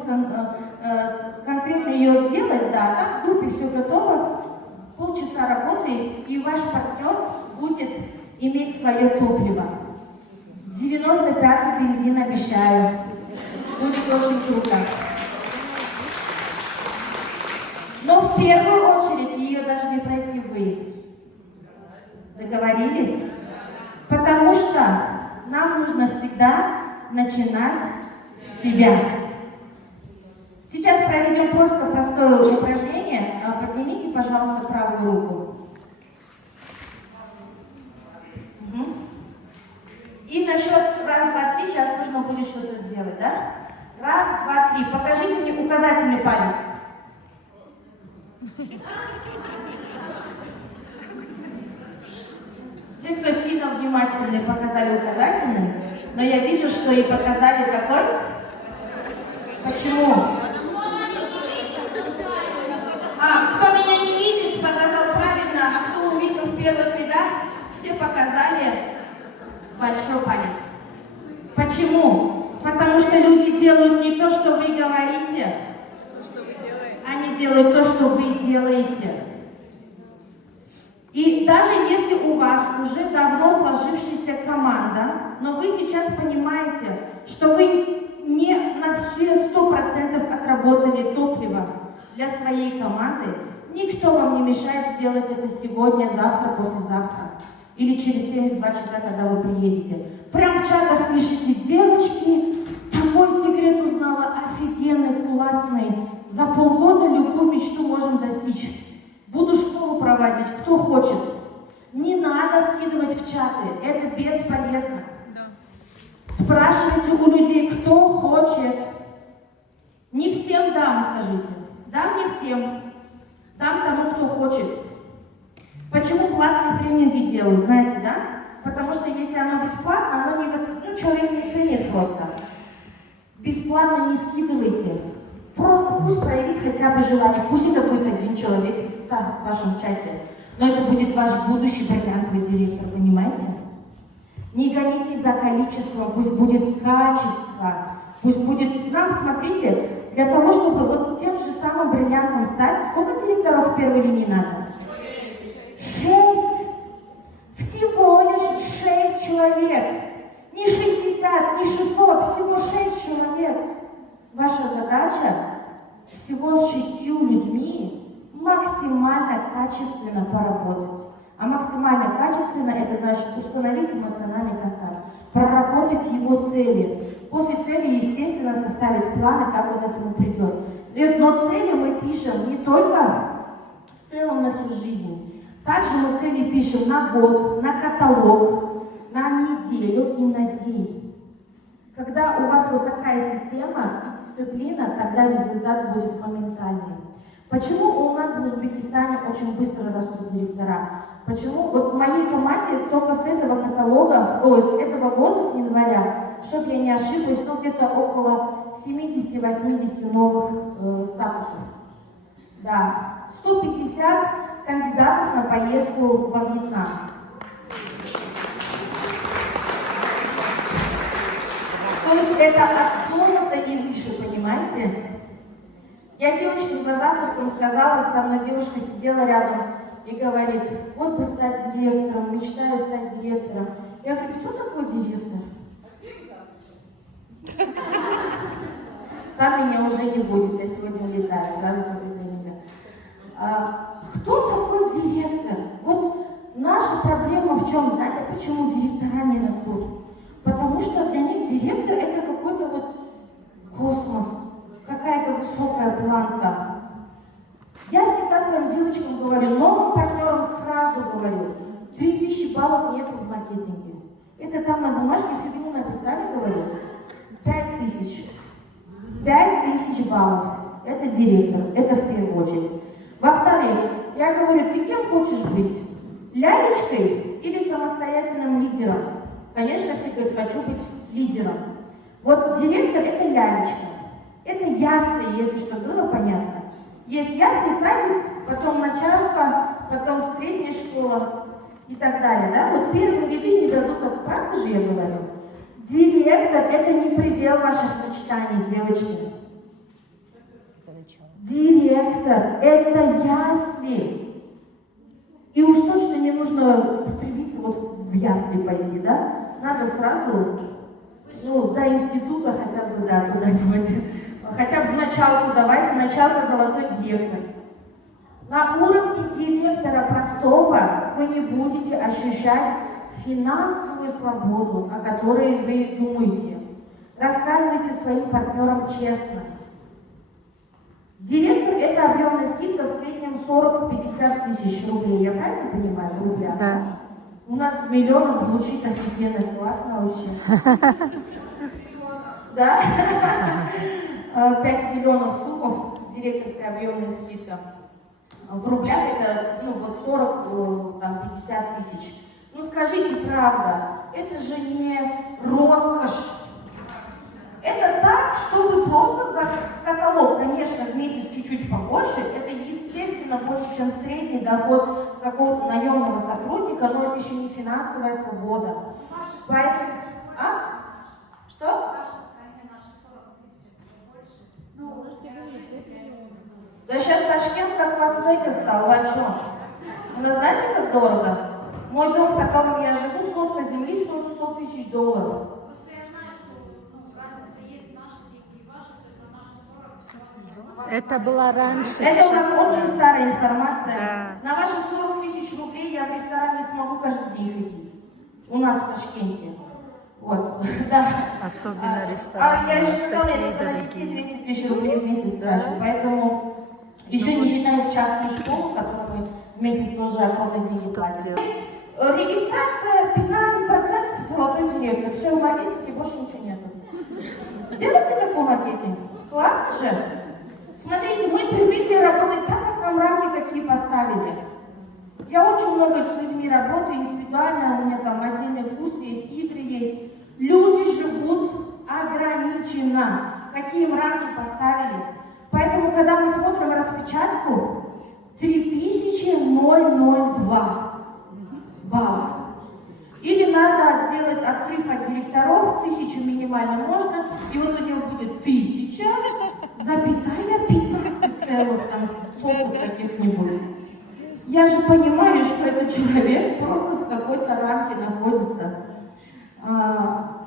конкретно ее сделать, да, там в группе все готово, полчаса работы, и ваш партнер будет иметь свое топливо. 95-й бензин обещаю. Будет очень круто. Но в первую очередь ее должны пройти вы. Договорились? Потому что нам нужно всегда начинать с себя. Сейчас проведем просто простое упражнение. Поднимите, пожалуйста, правую руку. Угу. И на счет раз, два, три сейчас нужно будет что-то сделать, да? Раз, два, три. Покажите мне указательный палец. Те, кто сильно внимательны, показали указательный, но я вижу, что и показали какой? Почему? Кто меня не видит, показал правильно, а кто увидел в первых рядах, все показали большой палец. Почему? Потому что люди делают не то, что вы говорите, они делают то, что вы делаете. И даже если у вас уже давно сложившаяся команда, но вы сейчас понимаете, что вы не на все 100% отработали топливо для своей команды, никто вам не мешает сделать это сегодня, завтра, послезавтра или через 72 часа, когда вы приедете. Прям в чатах пишите: девочки, такой секрет узнала, офигенный, классный, за полгода любую мечту можем достичь. Буду школу проводить, кто хочет. Не надо скидывать в чаты, это бесполезно. Да. Спрашивайте у людей, кто хочет. Не всем дам, скажите. Дам не всем. Дам тому, кто хочет. Почему платные тренинги делают, знаете, да? Потому что если оно бесплатно, оно не человек не ценит просто. Бесплатно не скидывайте. Просто пусть проявит хотя бы желание. Пусть это будет один человек из 100 в вашем чате. Но это будет ваш будущий бриллиантовый директор, понимаете? Не гонитесь за количеством, пусть будет качество. Пусть будет... Нам, смотрите, для того, чтобы вот тем же самым бриллиантом стать, сколько директоров в первой линии надо? 6. Всего лишь 6 человек. Не 60, не 600, всего 6 человек. Ваша задача всего с 6 людьми максимально качественно поработать. А максимально качественно это значит установить эмоциональный контакт, проработать его цели. После цели, естественно, составить планы, как он к этому придет. Но цели мы пишем не только в целом на всю жизнь. Также мы цели пишем на год, на каталог, на неделю и на день. Когда у вас вот такая система и дисциплина, тогда результат будет моментальный. Почему у нас в Узбекистане очень быстро растут директора? Почему? Вот в моей команде только с этого каталога, с этого года, с января, чтобы я не ошиблась, где-то около 70-80 новых статусов. Да, 150 кандидатов на поездку во Вьетнам. То есть это от золота и выше, понимаете? Я девочкам за завтраком сказала, со мной девушка сидела рядом и говорит, вот бы стать директором, мечтаю стать директором. Я говорю, кто такой директор? Там меня уже не будет, я сегодня улетаю, сразу после тренинга. Кто такой директор? Вот наша проблема в чем? Знаете, почему директора не растут? Потому что для них директор это какой-то вот космос, какая-то высокая планка. Я всегда своим девочкам говорю, новым партнерам сразу говорю, 3000 баллов нет в маркетинге. Это там на бумажке фигню написали, говорю, 5000. 5000 баллов. Это директор, это в первую очередь. Во-вторых, я говорю, ты кем хочешь быть? Лялечкой или самостоятельным лидером? Конечно, все говорят, хочу быть лидером. Вот директор это лялечка. Это ясли, если что было понятно. Есть ясли, садик, потом началка, потом средняя школа и так далее. Да? Вот первые ряды не дадут, правда же я говорю? Директор это не предел ваших мечтаний, девочки. Директор это ясли. И уж точно не нужно стремиться вот в ясли пойти, да? Надо сразу, до института хотя бы, да, куда-нибудь. Хотя бы в началку давайте, началка золотой директор. На уровне директора простого вы не будете ощущать финансовую свободу, о которой вы думаете. Рассказывайте своим партнерам честно. Директор это объемная скидка в среднем 40-50 тысяч рублей. Я правильно понимаю, в рублях? Да. У нас в миллионах звучит офигенно, классно вообще. Да? 5 миллионов суммов, директорская объемная скидка. В рублях это 40-50 тысяч. Ну скажите правда, это же не роскошь. Это так, чтобы просто в каталог, конечно, в месяц чуть-чуть побольше, это естественно больше, чем средний доход какого-то наемного сотрудника, но это еще не финансовая свобода. Поэтому... Что? Да сейчас Ташкент как Лас-Вегас стал, вы о чем? Вы знаете, как дорого? Мой дом, в котором я живу, сотка земли стоит $100 тысяч. Это была раньше. Это у нас очень старая информация. Да. На ваши 40 тысяч рублей я в ресторан не смогу каждый день ходить. У нас в Ташкенте. Вот, да. Особенно ресторан. Я еще сказала, я только на детей 200 тысяч рублей в месяц трачу. Поэтому еще не считая частную школу, которую мы в месяц тоже огромные деньги платим. Регистрация 15% золотой директор. Все, в маркетинге больше ничего нет. Сделайте такой маркетинг. Классно же? Смотрите, мы привыкли работать так, как нам рамки какие поставили. Я очень много с людьми работаю индивидуально, у меня там отдельные курсы есть, игры есть. Люди живут ограниченно, какие им рамки поставили. Поэтому, когда мы смотрим распечатку, 3002 балла. Или надо делать отрыв от директоров, 1000 минимально можно, и вот у него будет 1000, запятая 15 целых, там, соток каких-нибудь. Я же понимаю, что этот человек просто в какой-то рамке находится.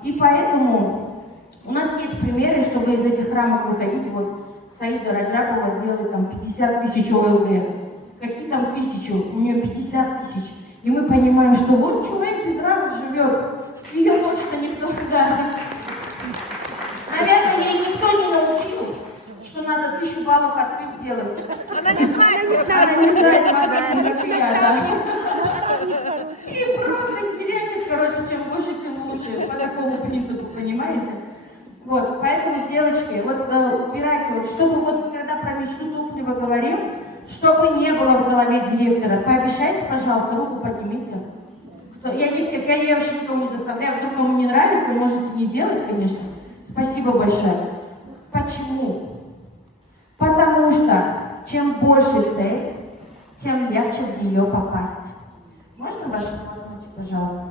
И поэтому У нас есть примеры, чтобы из этих рамок выходить. Вот Саида Раджабова делает там 50 тысяч ОЛГ. Какие там 1000? У нее 50 тысяч. И мы понимаем, что вот человек без рамок живет. Ее точно никто, да. Наверное, ей никто не научил, что надо 1000 баллов отрыв делать. Она не знает просто. Она не знает маркетинга, как я, да. И просто херячит, короче, чем больше, тем лучше. По такому принципу, понимаете? Вот, поэтому, девочки, вот убирайте, вот, чтобы вот, когда про мечту Туплева говорим, чтобы не было в голове директора, пообещайте, пожалуйста, руку поднимите. Я не всех, я вообще никого не заставляю, вдруг кому не нравится, можете не делать, конечно. Спасибо большое. Почему? Потому что чем больше цель, тем легче в нее попасть. Можно ваш блокнотик, пожалуйста?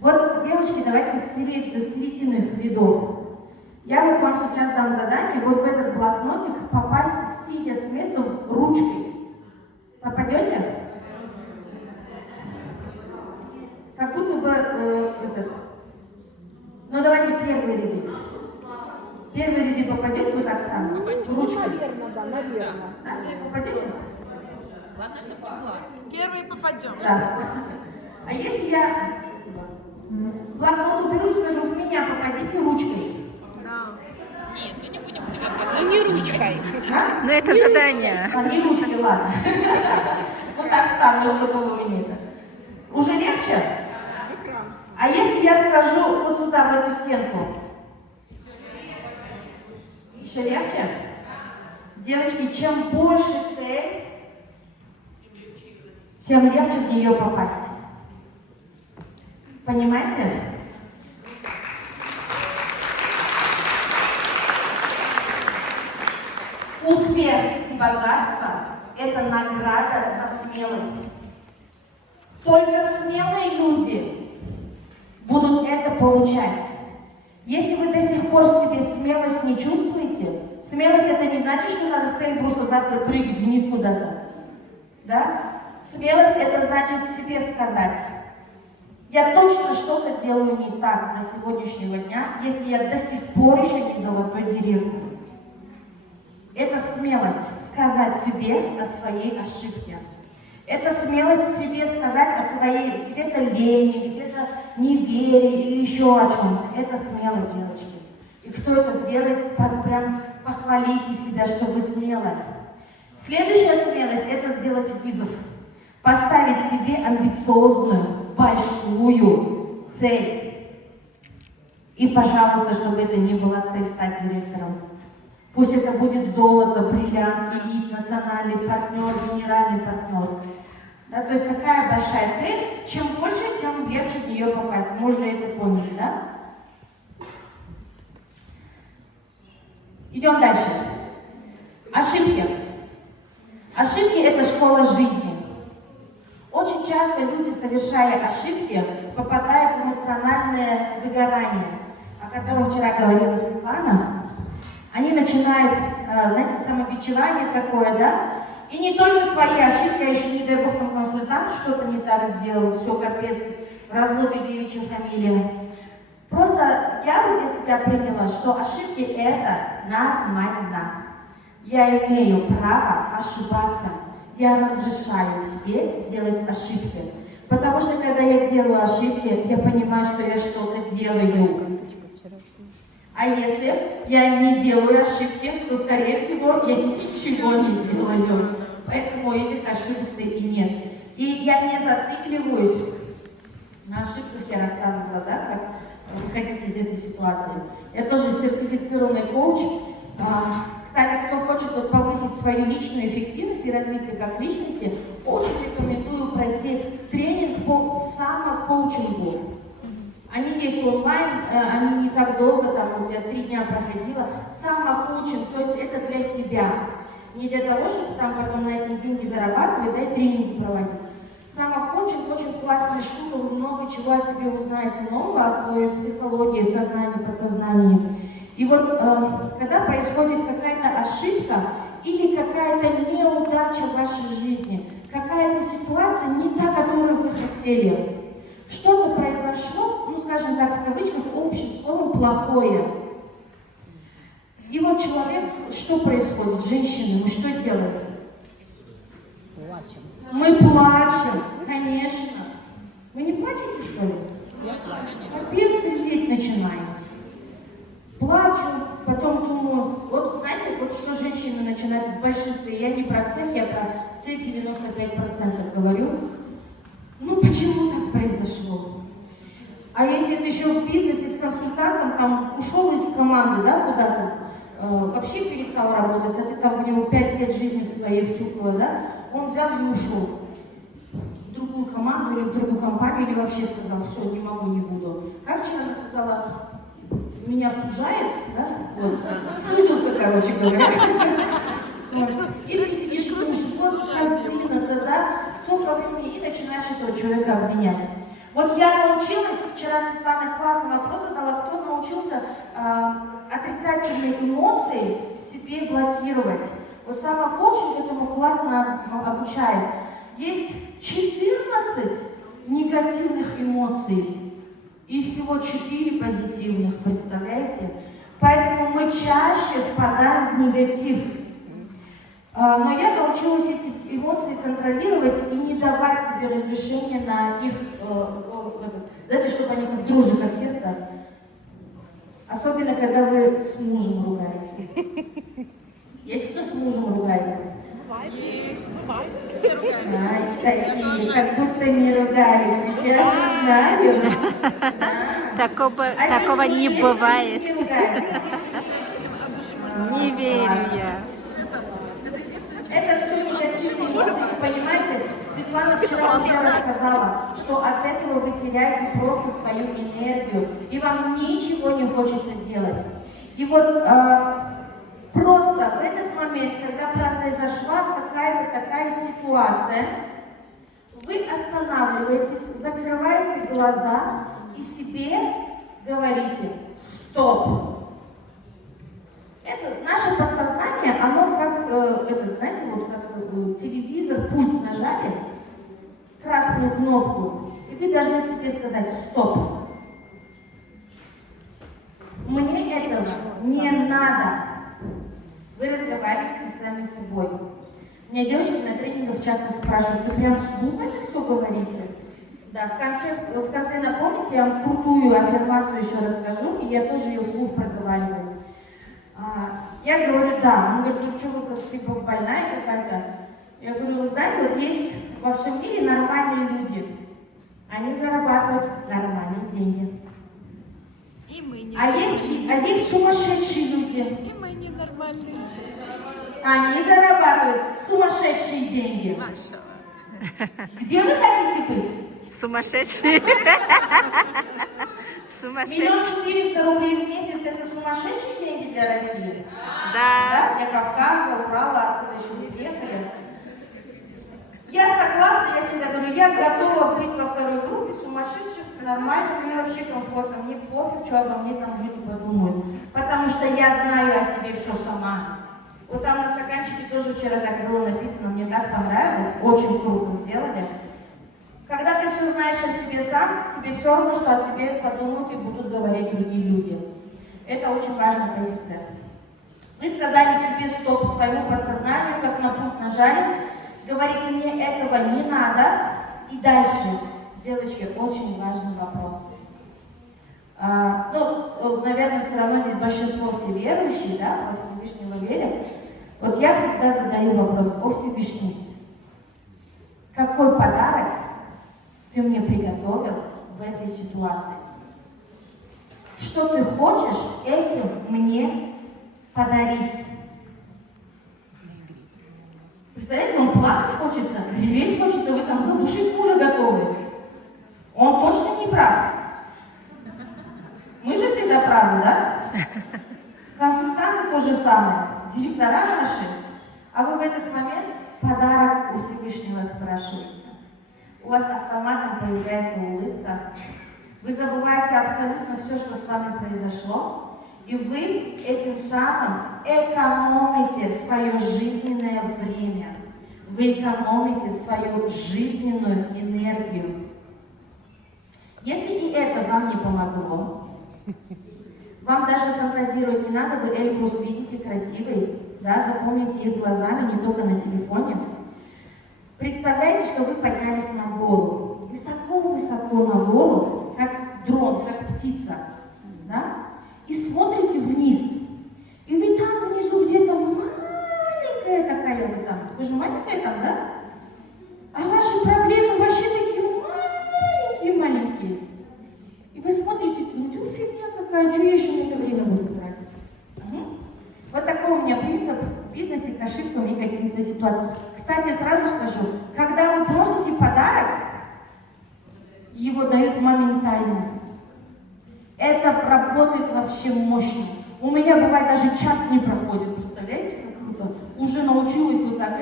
Вот, девочки, давайте с середины рядов. Я вот вам сейчас дам задание, вот в этот блокнотик попасть, сидя с места ручкой. Попадете? Как будто бы Ну давайте первые ряды. Первые ряды попадете вот так сами? Ручкой. Наверное, да, наверное. Да? Попадете? Первый попадем. Да. А если я... Спасибо. Блокнот уберу и скажу, в меня попадите ручкой. Нет, мы не будем тебя бросать. Не ручкой. А? Но это задание. А, не ручкой, ладно. Вот так стану, чтобы было мне это. Уже легче? А если я скажу вот сюда, в эту стенку? Еще легче? Девочки, чем больше цель, тем легче в нее попасть. Понимаете? Успех и богатство – это награда за смелость. Только смелые люди будут это получать. Если вы до сих пор в себе смелость не чувствуете, смелость это не значит, что надо с Эльбруса завтра прыгать вниз куда-то. Да? Смелость это значит себе сказать: я точно что-то делаю не так на сегодняшнего дня, если я до сих пор еще не золотой директор. Это смелость сказать себе о своей ошибке. Это смелость себе сказать о своей где-то лени, где-то неверии или еще о чем-то. Это смело, девочки. И кто это сделает, прям похвалите себя, что вы смелые. Следующая смелость – это сделать вызов. Поставить себе амбициозную, большую цель. И, пожалуйста, чтобы это не была цель стать директором. Пусть это будет золото, бриллиант, элит, национальный партнер, генеральный партнер. Да, то есть такая большая цель, чем больше, тем легче в нее попасть. Мы уже это поняли, да? Идем дальше. Ошибки. Ошибки – это школа жизни. Очень часто люди, совершая ошибки, попадают в эмоциональное выгорание, о котором вчера говорила Светлана. Они начинают, знаете, самобичевание такое, да? И не только свои ошибки, а еще, не дай бог, там консультант что-то не так сделал, все, капец, развод и девичья фамилия. Просто я вот для себя приняла, что ошибки это нормально. Я имею право ошибаться. Я разрешаю себе делать ошибки. Потому что когда я делаю ошибки, я понимаю, что я что-то делаю. А если я не делаю ошибки, то, скорее всего, я ничего не делаю. Поэтому этих ошибок-то и нет. И я не зацикливаюсь на ошибках, я рассказывала, да, как выходить из этой ситуации. Я тоже сертифицированный коуч. Кстати, кто хочет вот повысить свою личную эффективность и развитие как личности, очень рекомендую пройти тренинг по самокоучингу. Они есть онлайн, они не так долго, там вот я 3 дня проходила. Самокоучинг, то есть это для себя. Не для того, чтобы там потом на этом деньги зарабатывать, да и тренинги проводить. Самокоучинг очень классная штука, вы много чего о себе узнаете нового, о своей психологии, сознании, подсознании. И вот когда происходит какая-то ошибка или какая-то неудача в вашей жизни, какая-то ситуация не та, которую вы хотели, Что-то произошло, ну, скажем так, в кавычках, общим словом, плохое. И вот человек, что происходит? Женщины, мы что делаем? Плачем. Мы плачем, конечно. Вы не плачете, что ли? Я плачу. Капец, реветь начинаем. Плачу, потом думаю, вот знаете, вот что женщины начинают в большинстве, я не про всех, я про те 95% говорю. Ну почему так произошло? А если ты еще в бизнесе с консультантом, там ушел из команды, да, куда-то, вообще перестал работать, а ты там в него 5 лет жизни своей втюкала, да, он взял и ушел в другую команду или в другую компанию, или вообще сказал, все, не могу, не буду. Как вчера она сказала, меня сужает, да, вот, сузился, короче говоря. Вот. Или ты сидишь и думаешь, вот козлина-то, да, столько времени, и начинаешь этого человека обвинять. Вот я научилась, вчера Светлана классный вопрос задала, кто научился отрицательные эмоции в себе блокировать. Вот самокоучинг этому классно обучает. Есть 14 негативных эмоций и всего 4 позитивных, представляете? Поэтому мы чаще впадаем в негатив. Но я научилась эти эмоции контролировать и не давать себе разрешения на их, знаете, чтобы они как дрожжи, как тесто. Особенно, когда вы с мужем ругаетесь. Есть кто с мужем ругается? Есть, бывает. Все ругаются. Такие, как будто не ругаетесь. Я же знаю. Такого не бывает. Не верю я. Это все негативные эмоции, понимаете? Светлана вчера уже рассказала, что от этого вы теряете просто свою энергию, и вам ничего не хочется делать. И вот просто в этот момент, когда произошла какая-то такая ситуация, вы останавливаетесь, закрываете глаза и себе говорите «стоп». Это наше подсознание, оно как, знаете, вот как телевизор, пульт нажали, красную кнопку, и вы должны себе сказать «стоп». Мне этого не надо. Вы разговариваете сами с собой. Меня девочки на тренингах часто спрашивают, вы прям вслух это все говорите? Да, в конце напомните, я вам крутую аффирмацию еще расскажу, и я тоже ее вслух проговариваю. Я говорю, да. Он говорит, ну что вы как типа больная какая-то? Я говорю, вы знаете, вот есть во всем мире нормальные люди. Они зарабатывают нормальные деньги. И мы не. А есть сумасшедшие люди. И мы ненормальные. Они зарабатывают сумасшедшие деньги. Где вы хотите быть? Сумасшедшие. 1 400 000 рублей в месяц — это сумасшедшие деньги для России? Да. Для Кавказа, Урала, откуда еще вы приехали? Я согласна, я всегда говорю, я готова быть во второй группе сумасшедших, нормально, мне вообще комфортно, мне пофиг, что обо мне там люди подумают. Потому что я знаю о себе все сама. Вот там на стаканчике тоже вчера так было написано, мне так понравилось, очень круто сделали. Когда ты все знаешь о себе сам, тебе все равно, что о тебе подумают и будут говорить другие люди. Это очень важная позиция. Вы сказали себе стоп своему подсознанию, как на пульт нажали, говорите, мне этого не надо. И дальше, девочки, очень важный вопрос. Наверное, все равно здесь большинство все верующие, да, во Всевышнего верят. Вот я всегда задаю вопрос: о Всевышний, какой подарок ты мне приготовил в этой ситуации? Что ты хочешь этим мне подарить? Представляете, он плакать хочется, реветь хочется, вы там задушить мужа готовы. Он точно не прав. Мы же всегда правы, да? Консультанты то же самое, директора наши. А вы в этот момент подарок у Всевышнего спрашиваете. У вас автоматом появляется улыбка. Вы забываете абсолютно все, что с вами произошло. И вы этим самым экономите свое жизненное время. Вы экономите свою жизненную энергию. Если и это вам не помогло, вам даже фантазировать не надо, вы Эльбрус видите красивый, да, запомните их глазами, не только на телефоне. Представляете, что вы поднялись на гору, высоко-высоко на гору, как дрон, как птица, да, и смотрите вниз, и вы там внизу где-то маленькая такая вы там, вы же маленькая там, да? А ваши проблемы вообще такие маленькие-маленькие. И вы смотрите, ну фигня какая, что я еще на это время буду тратить? Угу. Вот такой у меня принцип в бизнесе к ошибкам и каким-то ситуациям. Кстати, сразу скажу, когда вы просите подарок, его дают моментально. Это работает вообще мощно. У меня бывает даже час не проходит, представляете, как круто? Уже научилась вот так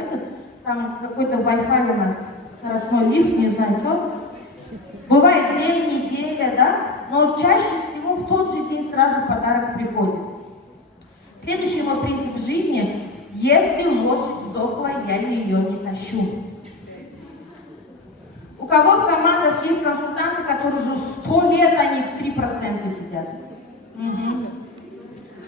там какой-то Wi-Fi у нас, скоростной лифт, не знаю что. Бывает день, неделя, да? Но чаще всего в тот же день сразу подарок приходит. Следующий мой принцип в жизни: если лошадь сдохла, я ее не тащу. У кого в командах есть консультанты, которые уже 100 лет, они 3% сидят? Угу.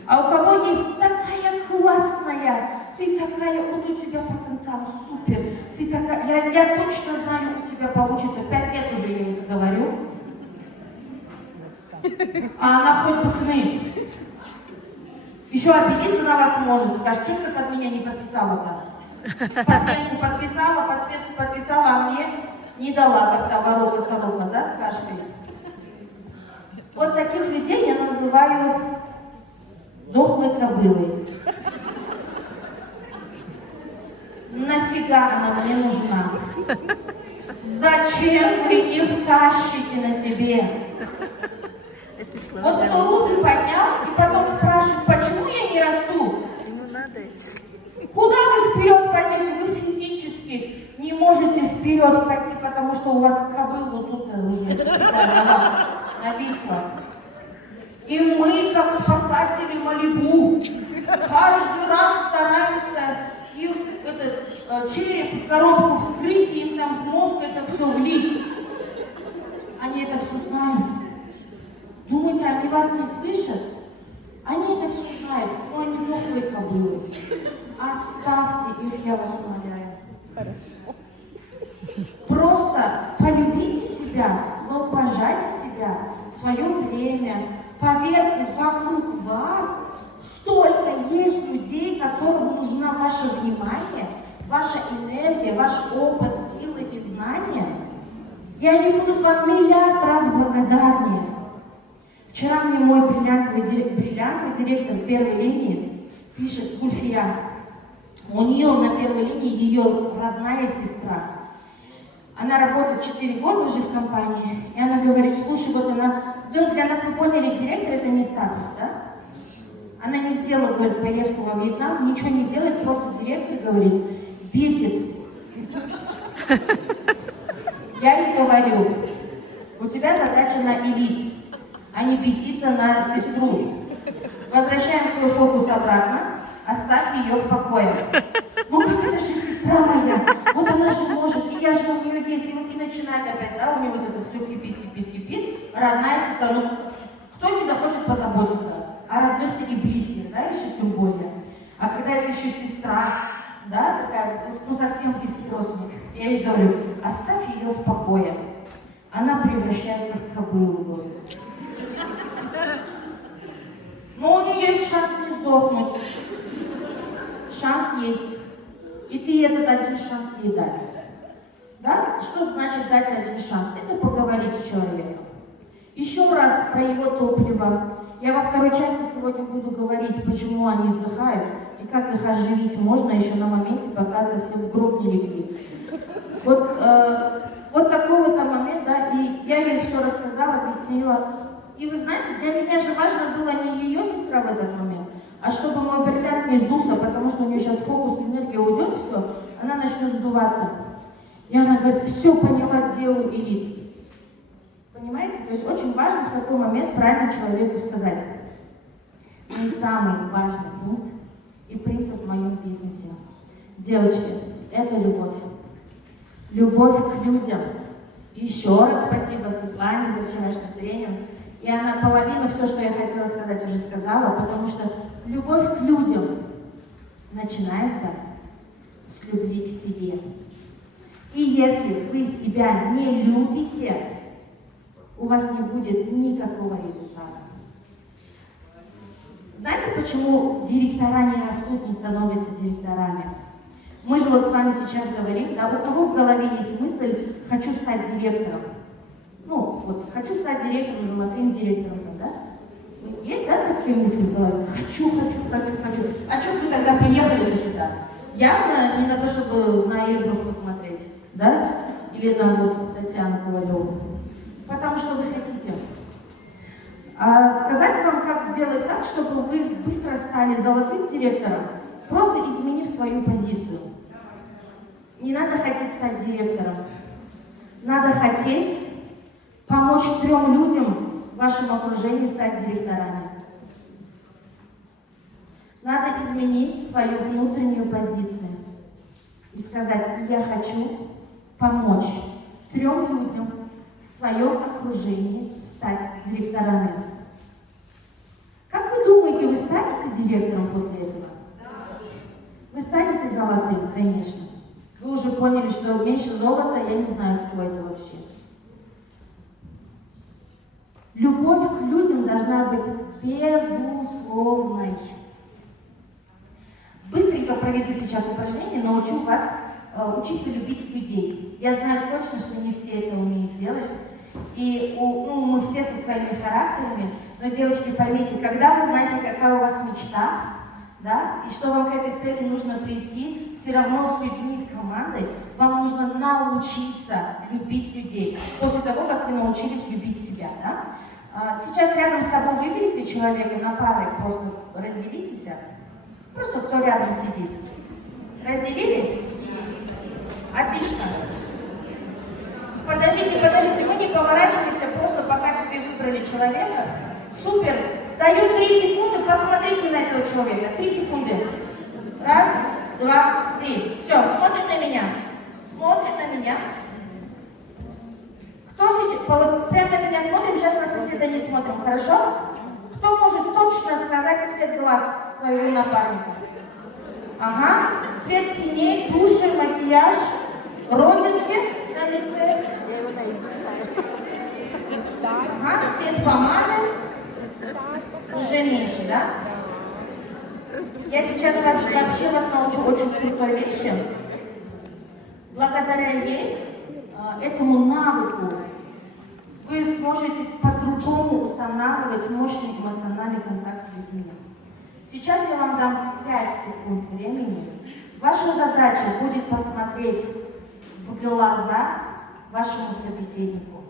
А у кого есть такая классная, ты такая, вот у тебя потенциал супер, ты такая, я точно знаю, у тебя получится, 5 лет уже я это говорю. А она хоть бы хны. Еще обидеться на вас может, скажет, что ты под меня не подписала-то? Патентку подписала, подсветку подписала, а мне не дала, как та воровка-сорока, да, с кашкой? Вот таких людей я называю дохлой кобылой. Нафига она мне нужна? Зачем вы их тащите на себе? Вот кто руки поднял и потом спрашивает, почему я не расту? Куда вы вперед пойдете? Вы физически не можете вперед пойти, потому что у вас кобыл вот тут уже на вас нависла. И мы, как спасатели Малибу, каждый раз стараемся их череп, коробку вскрыть и им там в мозг это все влить. Они это все знают. Думаете, они вас не слышат? Они это все знают, но они дохлые кобылы. Оставьте их, я вас умоляю. Хорошо. Просто полюбите себя, зауважайте себя, свое время. Поверьте, вокруг вас столько есть людей, которым нужна ваше внимание, ваша энергия, ваш опыт, силы и знания. И они будут вам миллиард раз благодарнее. Вчера мне мой бриллиантовый директор первой линии пишет: Гульфия, у нее на первой линии ее родная сестра. Она работает 4 года уже в компании, и она говорит: слушай, вот она, ну, для нас, вы поняли, директор это не статус, да? Она не сделала, говорит, поездку во Вьетнам, ничего не делает, просто директор говорит, бесит. Я ей говорю, у тебя задача на элит, а не беситься на сестру. Возвращаем свой фокус обратно, оставь ее в покое. Ну как это же сестра моя, вот она же может, и я же у нее есть, и вот и начинает опять, да, у нее вот это все кипит, родная сестра, ну кто не захочет позаботиться, о родных-то и близких, да, еще тем более. А когда это еще сестра, да, такая, ну совсем близкий родственник, я ей говорю, оставь ее в покое, она превращается в кобылу. Но у нее есть шанс не сдохнуть. Шанс есть. И ты этот один шанс ей дай. Да? Что значит дать один шанс? Это поговорить с человеком. Еще раз про его топливо. Я во второй части сегодня буду говорить, почему они сдыхают и как их оживить можно еще на моменте, пока совсем в гроб не легли. Вот такой вот момент, да, и я ей все рассказала, объяснила. И вы знаете, для меня же важно было не ее сестра в этот момент, а чтобы мой бриллиант не сдулся, потому что у нее сейчас фокус, энергия уйдет, все, она начнет сдуваться. И она говорит, все поняла, делаю элит. Понимаете? То есть очень важно в такой момент правильно человеку сказать. И самый важный пункт и принцип в моем бизнесе. Девочки, это любовь. Любовь к людям. Еще раз спасибо Светлане за вчерашний тренинг. И она половину, все, что я хотела сказать, уже сказала, потому что любовь к людям начинается с любви к себе. И если вы себя не любите, у вас не будет никакого результата. Знаете, почему директора не растут, не становятся директорами? Мы же вот с вами сейчас говорим, да, у кого в голове есть мысль «хочу стать директором»? Ну, вот, хочу стать директором, золотым директором, да? Есть, да, такие мысли в голове? Хочу. А что вы тогда приехали сюда? Явно не на то, чтобы на Эльбрус посмотреть, да? Или на вот Татьяну Ковалеву. Потому что вы хотите. А сказать вам, как сделать так, чтобы вы быстро стали золотым директором, просто изменив свою позицию. Не надо хотеть стать директором. Надо хотеть помочь 3 людям в вашем окружении стать директорами. Надо изменить свою внутреннюю позицию и сказать: я хочу помочь 3 людям в своем окружении стать директорами. Как вы думаете, вы станете директором после этого? Вы станете золотым, конечно. Вы уже поняли, что меньше золота, я не знаю, кто это вообще. Любовь к людям должна быть безусловной. Быстренько проведу сейчас упражнение, научу вас учиться любить людей. Я знаю точно, что не все это умеют делать. И мы все со своими характерами. Но, девочки, поймите, когда вы знаете, какая у вас мечта, да, и что вам к этой цели нужно прийти, все равно с людьми, с командой, вам нужно научиться любить людей, после того, как вы научились любить себя, да. Сейчас рядом с собой выберите человека на пары, просто разделитесь, просто кто рядом сидит. Разделились? Отлично. Подождите, мы не поворачиваемся, просто пока себе выбрали человека. Супер! Даю 3 секунды, посмотрите на этого человека. 3 секунды. 1, 2, 3. Все, смотрит на меня. Смотрит на меня. Кто сейчас? Вот прямо на меня смотрим, сейчас на соседа не смотрим, хорошо? Кто может точно сказать цвет глаз своего напарника? Ага. Цвет теней, туши, макияж, родинки на лице. Я его наизусть знаю. Ага, цвет помады. Уже меньше, да? Я сейчас вообще вас научу очень крутой вещи. Благодаря ей, этому навыку, вы сможете по-другому устанавливать мощный эмоциональный контакт с людьми. Сейчас я вам дам 5 секунд времени. Ваша задача будет посмотреть в глаза вашему собеседнику.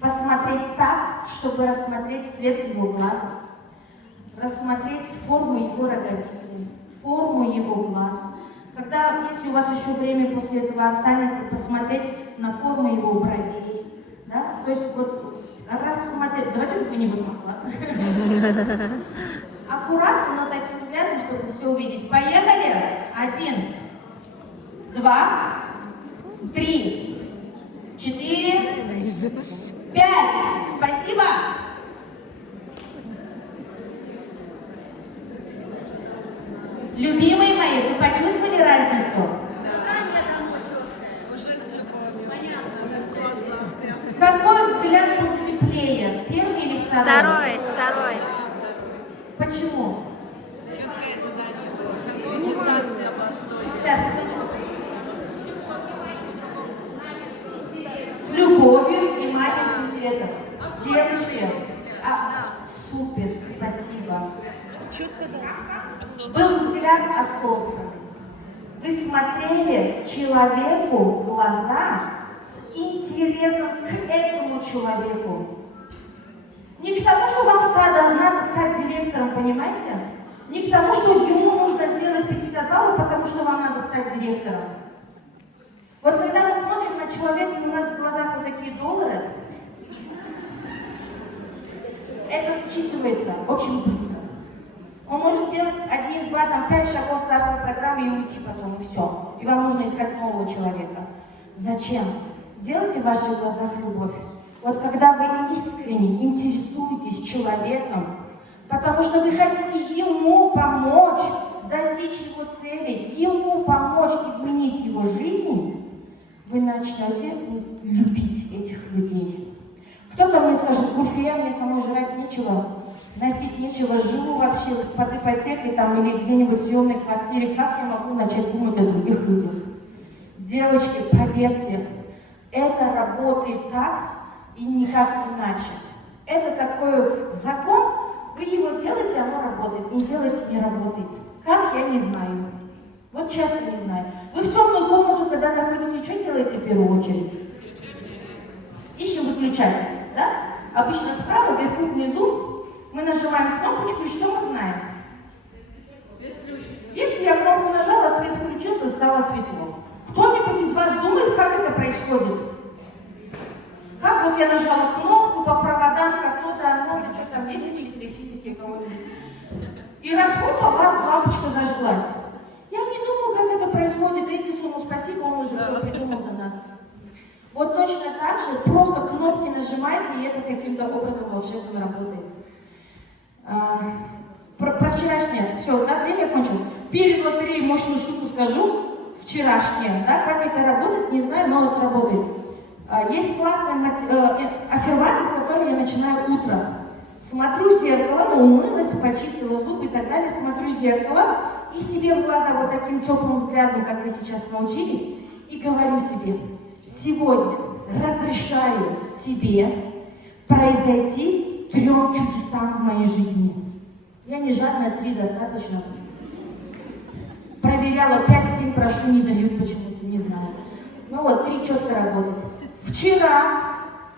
Посмотреть так, чтобы рассмотреть цвет его глаз, рассмотреть форму его роговицы, форму его глаз. Когда, если у вас еще время после этого останется, посмотреть на форму его бровей. Да? То есть вот рассмотреть, давайте только не вот так, ладно? Аккуратно, но таким взглядом, чтобы все увидеть. Поехали! 1, 2, 3, 4, 5. Спасибо! Любимые мои, вы почувствовали разницу? Уже с любовью. Понятно. Какой взгляд был теплее? Первый или второй? Второй. Почему? Четкое задание. Коммуникация во что Сейчас, секундочку. С любовью, с вниманием, с интересом. Девочки, супер, спасибо. Был взгляд осознанный. Вы смотрели человеку в глаза с интересом к этому человеку. Не к тому, что вам надо стать директором, понимаете? Не к тому, что ему нужно сделать 50 баллов, потому что вам надо стать директором. Вот когда мы смотрим на человека, и у нас в глазах вот такие доллары, это считывается очень быстро. Он может сделать 1, 2, 5 шагов стартовой программы и уйти потом, и все. И вам нужно искать нового человека. Зачем? сделайте в ваших глазах любовь. Вот когда вы искренне интересуетесь человеком, потому что вы хотите ему помочь достичь его цели, ему помочь изменить его жизнь, вы начнете любить этих людей. Кто-то мне скажет: Гульфия, мне самой жрать нечего, носить нечего, живу вообще под ипотекой там или где-нибудь в съемной квартире, как я могу начать думать о других людях? Девочки, поверьте, это работает так и никак иначе. Это такой закон, вы его делаете, оно работает, не делаете, не работает. Как, я не знаю. Вот честно не знаю. Вы в темную комнату, когда заходите, что делаете в первую очередь? Ищем выключатель, да? Обычно справа, вверху, внизу. Мы нажимаем кнопочку, и что мы знаем? Если я кнопку нажала, свет включился, стало светло. Кто-нибудь из вас думает, как это происходит? Как вот я нажала кнопку по проводам, как то-то, ну, или что там есть учителя физики кого-нибудь. И распутала, лампочка зажглась. Я не думаю, как это происходит. Эдисону спасибо, он уже все придумал за нас. Вот точно так же, просто кнопки нажимаете, и это каким-то образом волшебно работает. Про вчерашнее, все, да, время кончилось. Перед лотереей мощную штуку скажу. Вчерашнее, да, как это работает, не знаю, но это работает. Есть классная аффирмация, с которой я начинаю утро. Смотрю в зеркало, ну, умылась, почистила зубы и так далее, смотрю в зеркало и себе в глаза вот таким теплым взглядом, как вы сейчас научились, и говорю себе: сегодня разрешаю себе произойти 3 чудесам в моей жизни. Я не жадная, 3 достаточно. Проверяла 5-7, прошу, не дают почему-то, не знаю. Ну вот, 3 четко работают. Вчера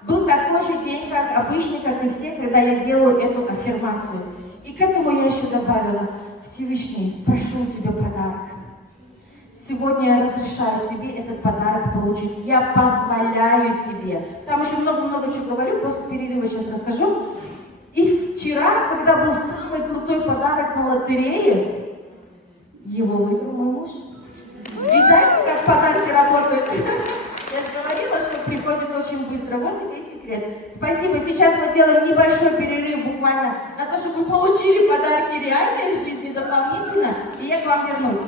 был такой же день, как обычный, как и все, когда я делаю эту аффирмацию. И к этому я еще добавила: Всевышний, прошу у тебя подарок. Сегодня я разрешаю себе этот подарок получить. Я позволяю себе. Там еще много-много чего говорю, после перерыва сейчас расскажу. И вчера, когда был самый крутой подарок на лотерее, его выиграл мой муж. Видите, как подарки работают? Я же говорила, что приходит очень быстро. Вот это и секрет. Спасибо. Сейчас мы делаем небольшой перерыв буквально на то, чтобы вы получили подарки реальной жизни дополнительно. И я к вам вернусь.